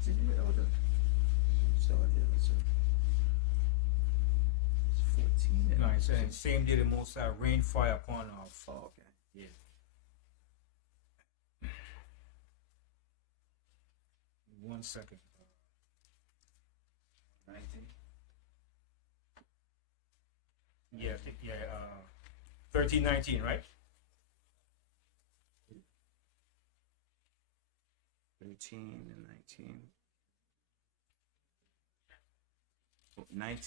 Is it here? Oh, so it's 14. No, it said same day the Most High rained fire upon our fall. Okay. Yeah. One second. 19. Yeah, 13:19, right? 13 and 19. Oh, 19.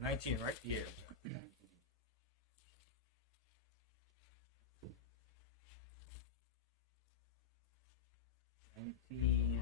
19, right? Yeah. Psalm 19.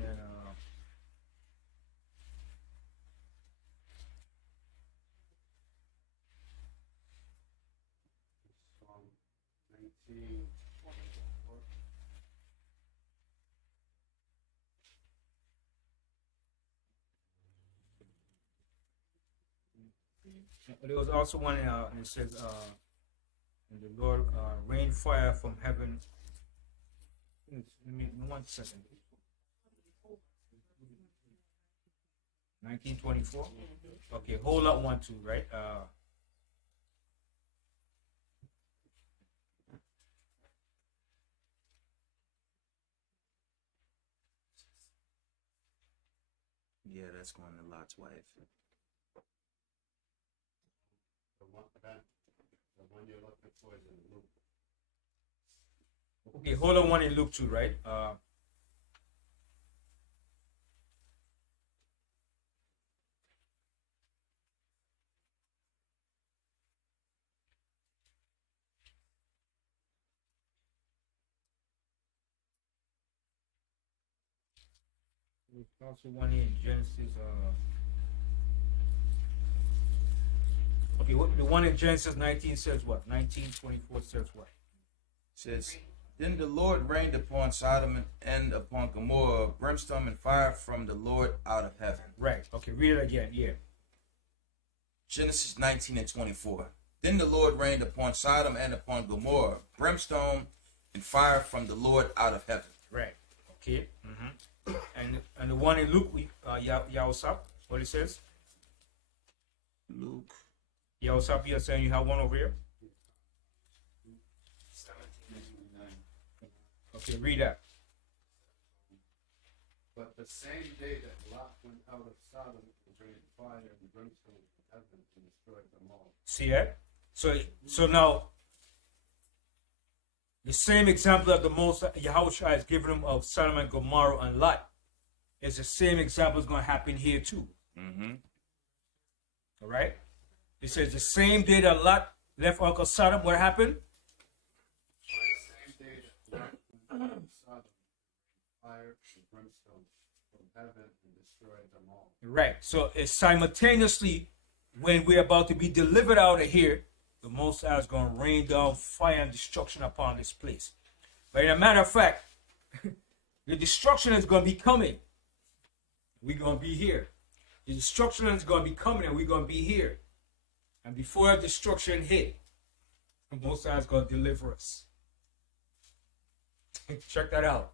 There was also one and it says, and the Lord rained fire from heaven. Let me 1 second. 1924. Okay, hold up 1, 2, right? Yeah, that's going to Lot's wife. The one you're looking for is in Luke. Okay, hold on 1 in Luke 2, right? There's also one here in Genesis. Okay, the one in Genesis 19 says what? 19:24 says what? Says, then the Lord rained upon Sodom and upon Gomorrah brimstone and fire from the Lord out of heaven. Right. Okay, read it again. Yeah. Genesis 19 and 24. Then the Lord rained upon Sodom and upon Gomorrah brimstone and fire from the Lord out of heaven. Right. Okay. And the one in Luke, Yahawashi, what it says? Luke. Yahawashi, you're saying you have one over here? 17:29. Okay, read that. But the same day that Lot went out of Sodom, it rained fire and brimstone from heaven and destroyed them all. See that? So now, the same example that the Most Yahawashi has given him of Sodom and Gomorrah and Lot is the same example is going to happen here too. All right? It says the same day that Lot left Uncle Sodom, what happened? The same day that Lot went out of Sodom, fire and brimstone from heaven and destroy them all. Right. So it's simultaneously when we're about to be delivered out of here, the Most High is going to rain down fire and destruction upon this place. But in a matter of fact, the destruction is going to be coming. We're going to be here. The destruction is going to be coming and we're going to be here. And before that destruction hit, the Most High is going to deliver us. Check that out.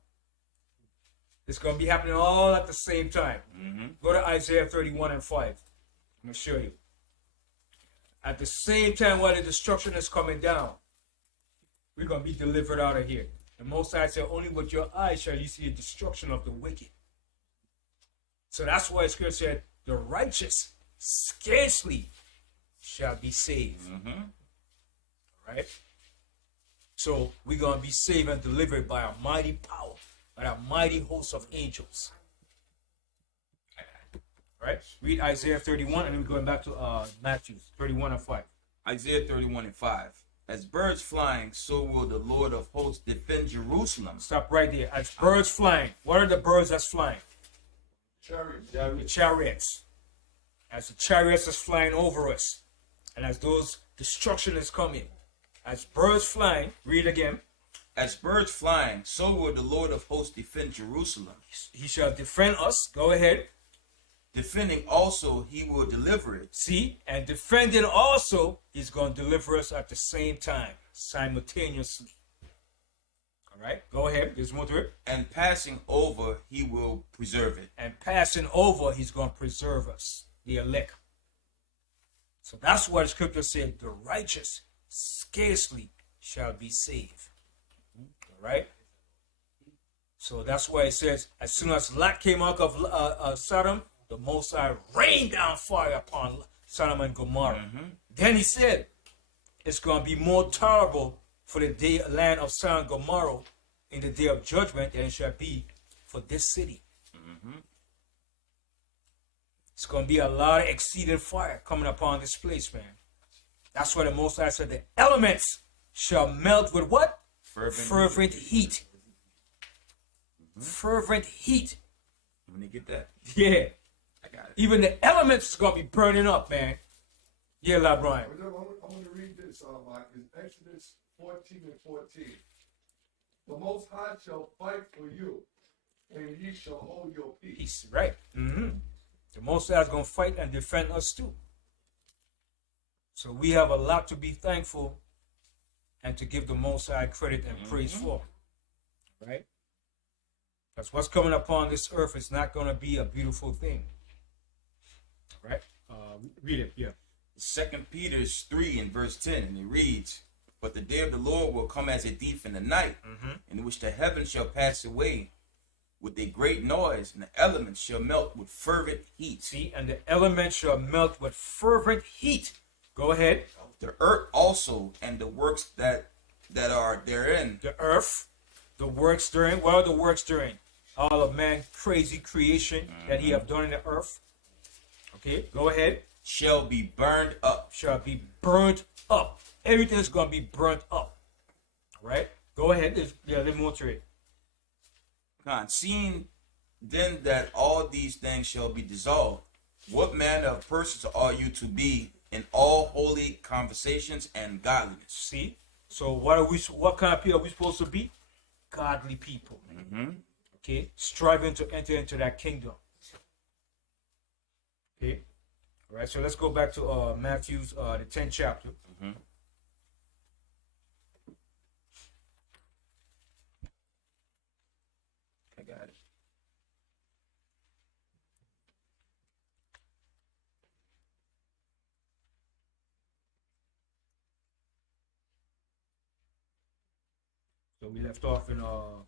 It's going to be happening all at the same time. Go to Isaiah 31 and 5. I'm going to show you. At the same time while the destruction is coming down, we're going to be delivered out of here. The Most High said, only with your eyes shall you see the destruction of the wicked. So that's why Scripture said, the righteous scarcely shall be saved. Right? So we're going to be saved and delivered by a mighty power, by a mighty host of angels. Right? Read Isaiah 31 and then we're going back to Matthew 31 and 5. Isaiah 31 and 5. As birds flying, so will the Lord of hosts defend Jerusalem. Stop right there. As birds flying. What are the birds that's flying? Chariots. The chariots. As the chariots is flying over us. And as those destruction is coming. As birds flying. Read again. As birds flying, so will the Lord of hosts defend Jerusalem. He shall defend us. Go ahead. Defending also, he will deliver it. See? And defending also, he's going to deliver us at the same time. Simultaneously. Alright? Go ahead. There's more to it. And passing over, he will preserve it. And passing over, he's going to preserve us. The elect. So that's what the scripture said. The righteous scarcely shall be saved. Alright? So that's why it says, as soon as Lot came out of Sodom, the Most High rained down fire upon Sodom and Gomorrah. Then he said, it's going to be more tolerable for the land of Sodom and Gomorrah in the day of judgment than it shall be for this city. It's going to be a lot of exceeding fire coming upon this place, man. That's why the Most High said the elements shall melt with what? Fervent heat. Fervent heat. When they get that, Yeah. I got it. Even the elements is going to be burning up, man. Yeah, La Brian. I want to read this, Mike. It's Exodus 14 and 14. The Most High shall fight for you, and ye shall hold your peace. Peace, right. The Most High is going to fight and defend us too. So we have a lot to be thankful and to give the Most High credit and praise for. Right? Because what's coming upon this earth is not going to be a beautiful thing. Right? Read it, yeah. 2 Peter 3 and verse 10, and it reads, but the day of the Lord will come as a thief in the night, in which the heavens shall pass away with a great noise, and the elements shall melt with fervent heat. See, and the elements shall melt with fervent heat. Go ahead. The earth also, and the works that are therein. The earth, the works therein. What are the works therein? All of man's crazy creation that he have done in the earth. Okay, go ahead. Shall be burned up. Shall be burnt up. Everything is going to be burnt up. All right? Go ahead. There's more to it. God, seeing then that all these things shall be dissolved, what manner of persons are you to be in all holy conversations and godliness? See? So what kind of people are we supposed to be? Godly people. Okay? Striving to enter into that kingdom. Okay? All right, so let's go back to Matthew's, the 10th chapter. I got it. So we left off in the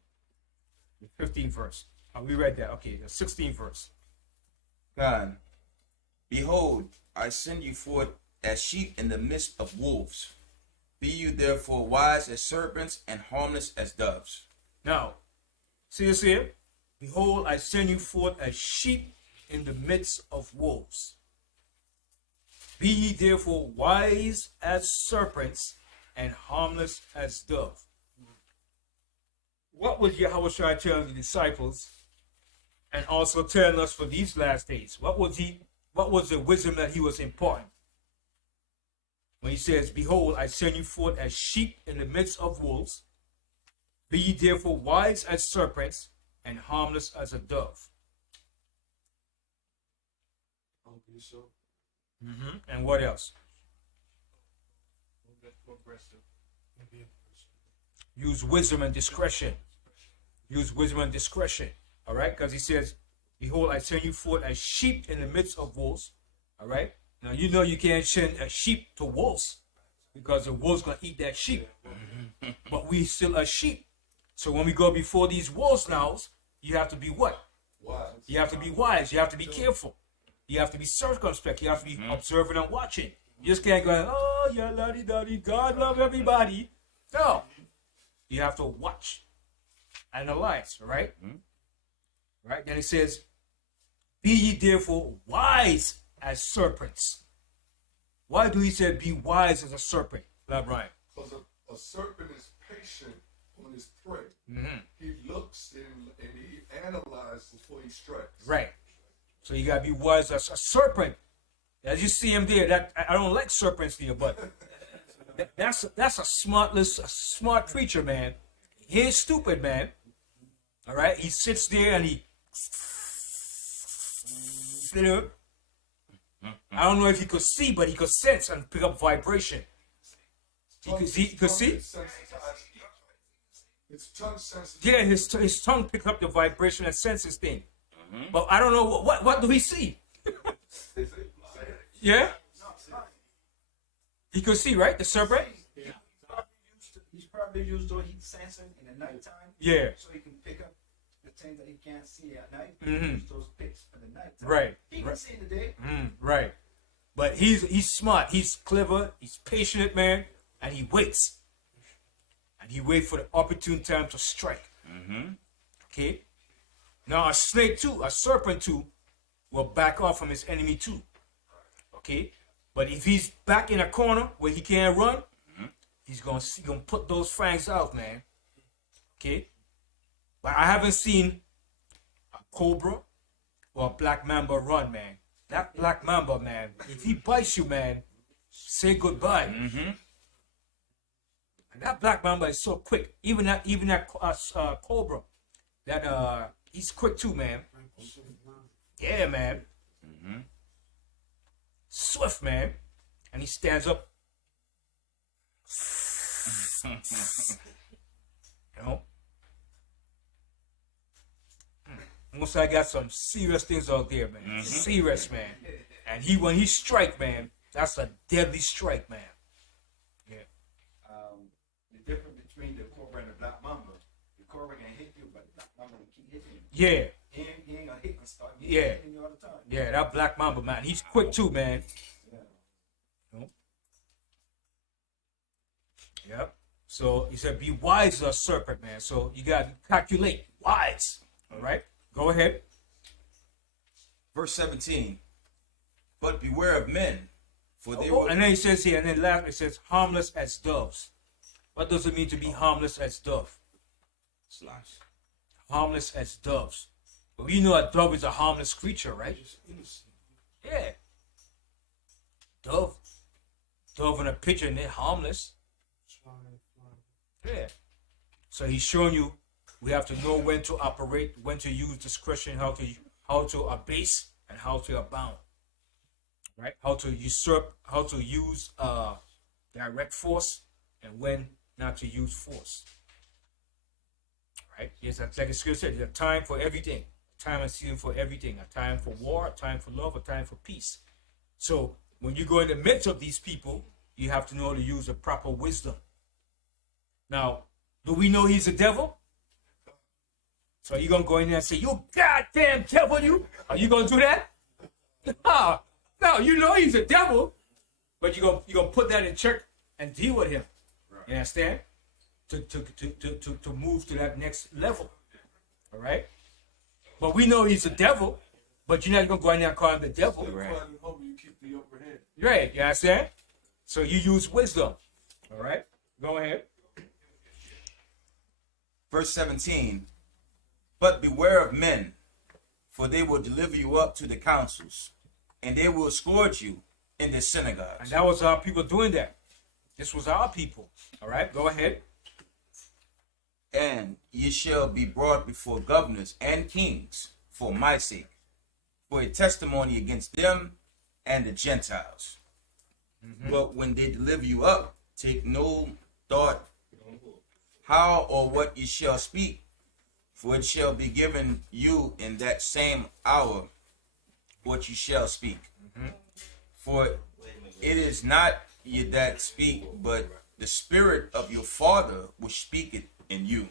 15th verse. We read that. Okay, the 16th verse. God, behold, I send you forth as sheep in the midst of wolves. Be you therefore wise as serpents and harmless as doves. Now, see this here? Behold, I send you forth as sheep in the midst of wolves. Be ye therefore wise as serpents and harmless as doves. What was Yahawashi telling the disciples And also telling us for these last days, what was the wisdom that he was imparting? When he says, behold, I send you forth as sheep in the midst of wolves. Be ye therefore wise as serpents and harmless as a dove. And what else? Use wisdom and discretion. Use wisdom and discretion. All right? Because he says, behold, I send you forth as sheep in the midst of wolves. All right? Now, you know you can't send a sheep to wolves because the wolves going to eat that sheep. But we still are sheep. So when we go before these wolves now, you have to be what? Wise. You have to be wise. You have to be careful. You have to be circumspect. You have to be observant and watching. You just can't go, oh, yeah, la-di-da-di, God love everybody. No. You have to watch. Analyze, right? Right? Then it says, be ye therefore wise as serpents. Why do he say be wise as a serpent? Love Brian. Because a serpent is patient on his prey. He looks and he analyzes before he strikes. Right. So you gotta be wise as a serpent. As you see him there, that I don't like serpents there, but that's a smart creature, man. He ain't stupid, man. All right, he sits there and he, you know, I don't know if he could see, but he could sense and pick up vibration. He could see. His tongue sensitive. Yeah, his tongue picked up the vibration and senses thing. But I don't know what do he see? Yeah, he could see, right? The serpent. He's probably used those heat sensing in the nighttime. Yeah. So he can pick up the things that he can't see at night. Use those picks for the nighttime. Right. He can see in the day. Right. But he's smart. He's clever. He's patient, man, and he waits. And he waits for the opportune time to strike. Okay. Now a snake too, a serpent too, will back off from his enemy too. Okay. But if he's back in a corner where he can't run, he's gonna put those fangs out, man. Okay. But I haven't seen a cobra or a black mamba run, man. That black mamba, man, if he bites you, man, say goodbye. And that black mamba is so quick. Even that cobra, that he's quick too, man. Yeah, man. Swift, man. And he stands up. You know? Most I got some serious things out there, man. Serious, man. And when he strike, man, that's a deadly strike, man. Yeah. The difference between the cobra and the black mamba, the cobra can hit you, but the black mamba will keep hitting you. Yeah. He ain't gonna hit and start Yeah. hitting you all the time. Yeah, that black mamba, man. He's quick too, man. Yeah. Yep. So he said, be wise as a serpent, man. So you got to calculate. Wise. All right? Go ahead. Verse 17. But beware of men, for they will... And then he says here, and then last it says, harmless as doves. What does it mean to be harmless as dove? Slash. Harmless as doves. But we know a dove is a harmless creature, right? Yeah. Dove and a pigeon, they're harmless. Yeah. So he's showing you we have to know when to operate, when to use discretion, how to abase, and how to abound. Right? How to usurp, how to use direct force, and when not to use force. Right? Yes, like the scripture said, there's a time for everything. A time and season for everything. A time for war, a time for love, a time for peace. So when you go in the midst of these people, you have to know how to use the proper wisdom. Now, do we know he's a devil? So are you going to go in there and say, you goddamn devil, you? Are you going to do that? No, you know he's a devil, but you're going to put that in check and deal with him. Right. You understand? To move to that next level. All right? But we know he's a devil, but you're not going to go in there and call him the devil. Right. You keep the upper hand. Right, you understand? So you use wisdom. All right? Go ahead. Verse 17. But beware of men, For they will deliver you up to the councils, and they will scourge you in the synagogues. And that was our people doing that. This was our people. All right, go ahead. And ye shall be brought before governors and kings for my sake, for a testimony against them and the Gentiles. But when they deliver you up, take no thought how or what ye shall speak, for it shall be given you in that same hour what you shall speak. For it is not ye that speak, but the Spirit of your Father which speaketh in you.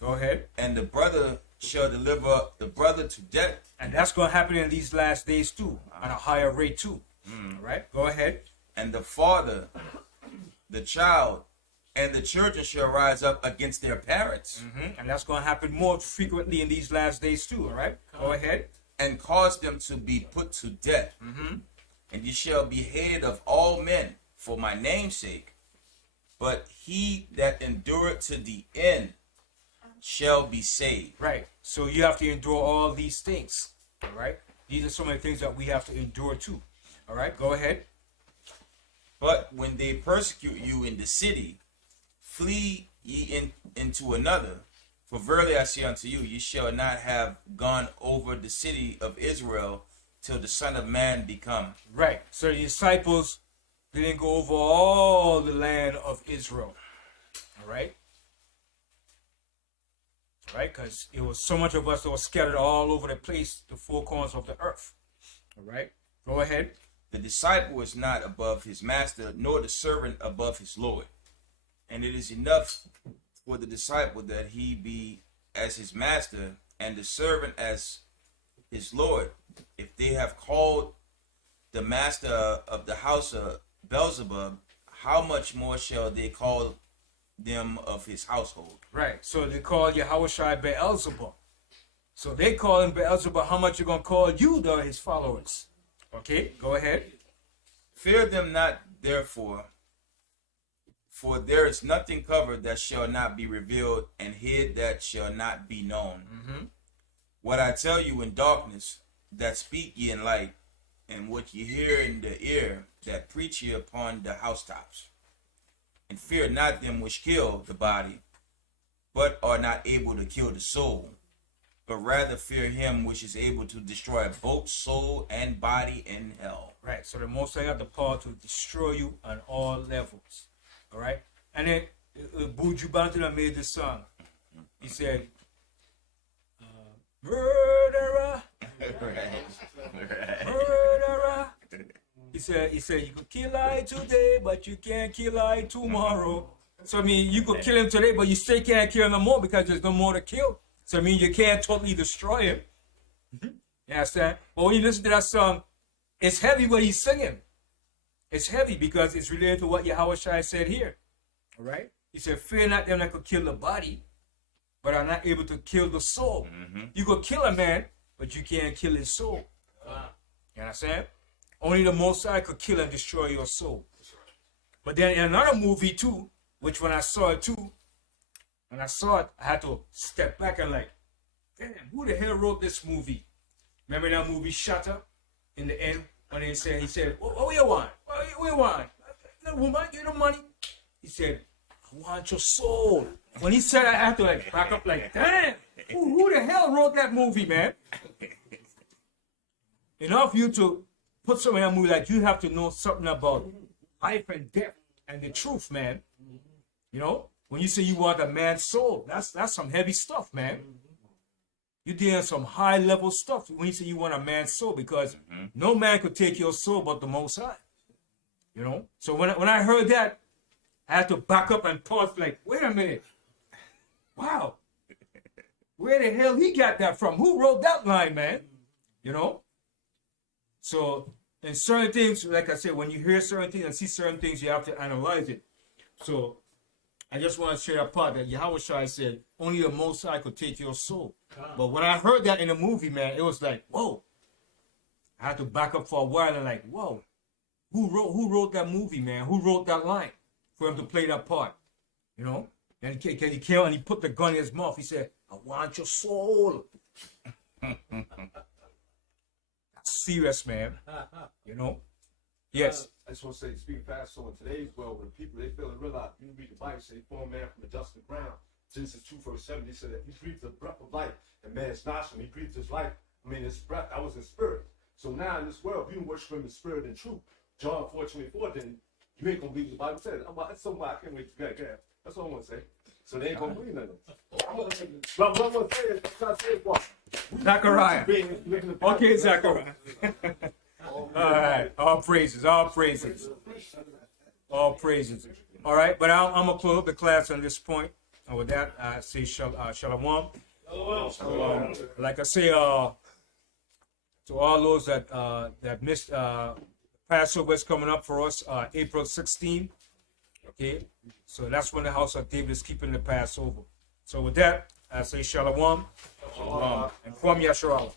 Go ahead. And the brother shall deliver up the brother to death. And that's going to happen in these last days too, at a higher rate too. All right, go ahead. And the father, the child, and the children shall rise up against their parents, And that's going to happen more frequently in these last days too. All right, go ahead. and cause them to be put to death. And ye shall be hated of all men for my name's sake. But he that endureth to the end shall be saved. Right. So you have to endure all these things. All right. These are some of the things that we have to endure too. All right. Go ahead. But when they persecute you in the city, flee ye into another. For verily I say unto you, ye shall not have gone over the city of Israel till the Son of Man be come. Right. So the disciples didn't go over all the land of Israel. All right. All right. Because it was so much of us that was scattered all over the place, the four corners of the earth. All right. Go ahead. The disciple is not above his master, nor the servant above his Lord. And it is enough for the disciple that he be as his master, and the servant as his Lord. If they have called the master of the house of Beelzebub, how much more shall they call them of his household? Right. So they call Yahawashi Beelzebub. So they call him Beelzebub. How much you going to call you, though, his followers? Okay, go ahead. Fear them not, therefore, for there is nothing covered that shall not be revealed, and hid that shall not be known. What I tell you in darkness, that speak ye in light, and what ye hear in the ear, that preach ye upon the housetops. And fear not them which kill the body, but are not able to kill the soul, but rather fear him which is able to destroy both soul and body in hell. Right. So the Most High got the power to destroy you on all levels. All right. And then Buju Banton made this song. He said, murderer, murderer. He said, you could kill I today, but you can't kill I tomorrow. So I mean, you could kill him today, but you still can't kill him no more because there's no more to kill. So I mean, you can't totally destroy him. You understand? But when you listen to that song, it's heavy what he's singing. It's heavy because it's related to what Yahawashi said here. All right? He said, fear not them that could kill the body, but are not able to kill the soul. You could kill a man, but you can't kill his soul. You understand? Only the Most High could kill and destroy your soul. But then in another movie too, which when I saw it, I had to step back and like, damn, who the hell wrote this movie? Remember that movie Shutter? In the end, when he said, what you want? What you want? The woman, give the money. He said, I want your soul. When he said that, I had to like back up like, damn, who the hell wrote that movie, man? Enough for you to put something in that movie, like you have to know something about life and death and the truth, man. You know, when you say you want a man's soul, that's some heavy stuff, man. You're dealing some high level stuff when you say you want a man's soul, because no man could take your soul but the Most High. You know? So when I heard that, I had to back up and pause like, wait a minute. Wow. Where the hell he got that from? Who wrote that line, man? You know? So in certain things, like I said, when you hear certain things and see certain things, you have to analyze it. So I just want to share that part that Yahawashi said, only the Most High could take your soul. But when I heard that in the movie, man, it was like, whoa. I had to back up for a while and like, whoa. Who wrote that movie, man? Who wrote that line for him to play that part? You know? And he came and he put the gun in his mouth. He said, I want your soul. serious, man. You know. Yes. I just want to say, speaking fast, so in today's world, when people, they fail to realize, you read the Bible, say, form man from the dust of the ground. Genesis 2:7, he said that he breathed the breath of life, and man's nostril, he breathed his life. I mean, his breath, that was his spirit. So now in this world, if you don't worship him in spirit and truth, John 4:24, then you ain't going to believe the Bible said. That's something I can't wait to get. That's all I want to say. So they ain't going to believe nothing. But what I'm going to say is, I'm trying to say is what? Zachariah. Okay, Zachariah. All right. All praises. All praises. All praises. All right. But I'm going to close up the class on this point. And with that, I say shalom. Like I say, to all those that missed, Passover is coming up for us, April 16th. Okay. So that's when the house of David is keeping the Passover. So with that, I say shalom. And from Yashua.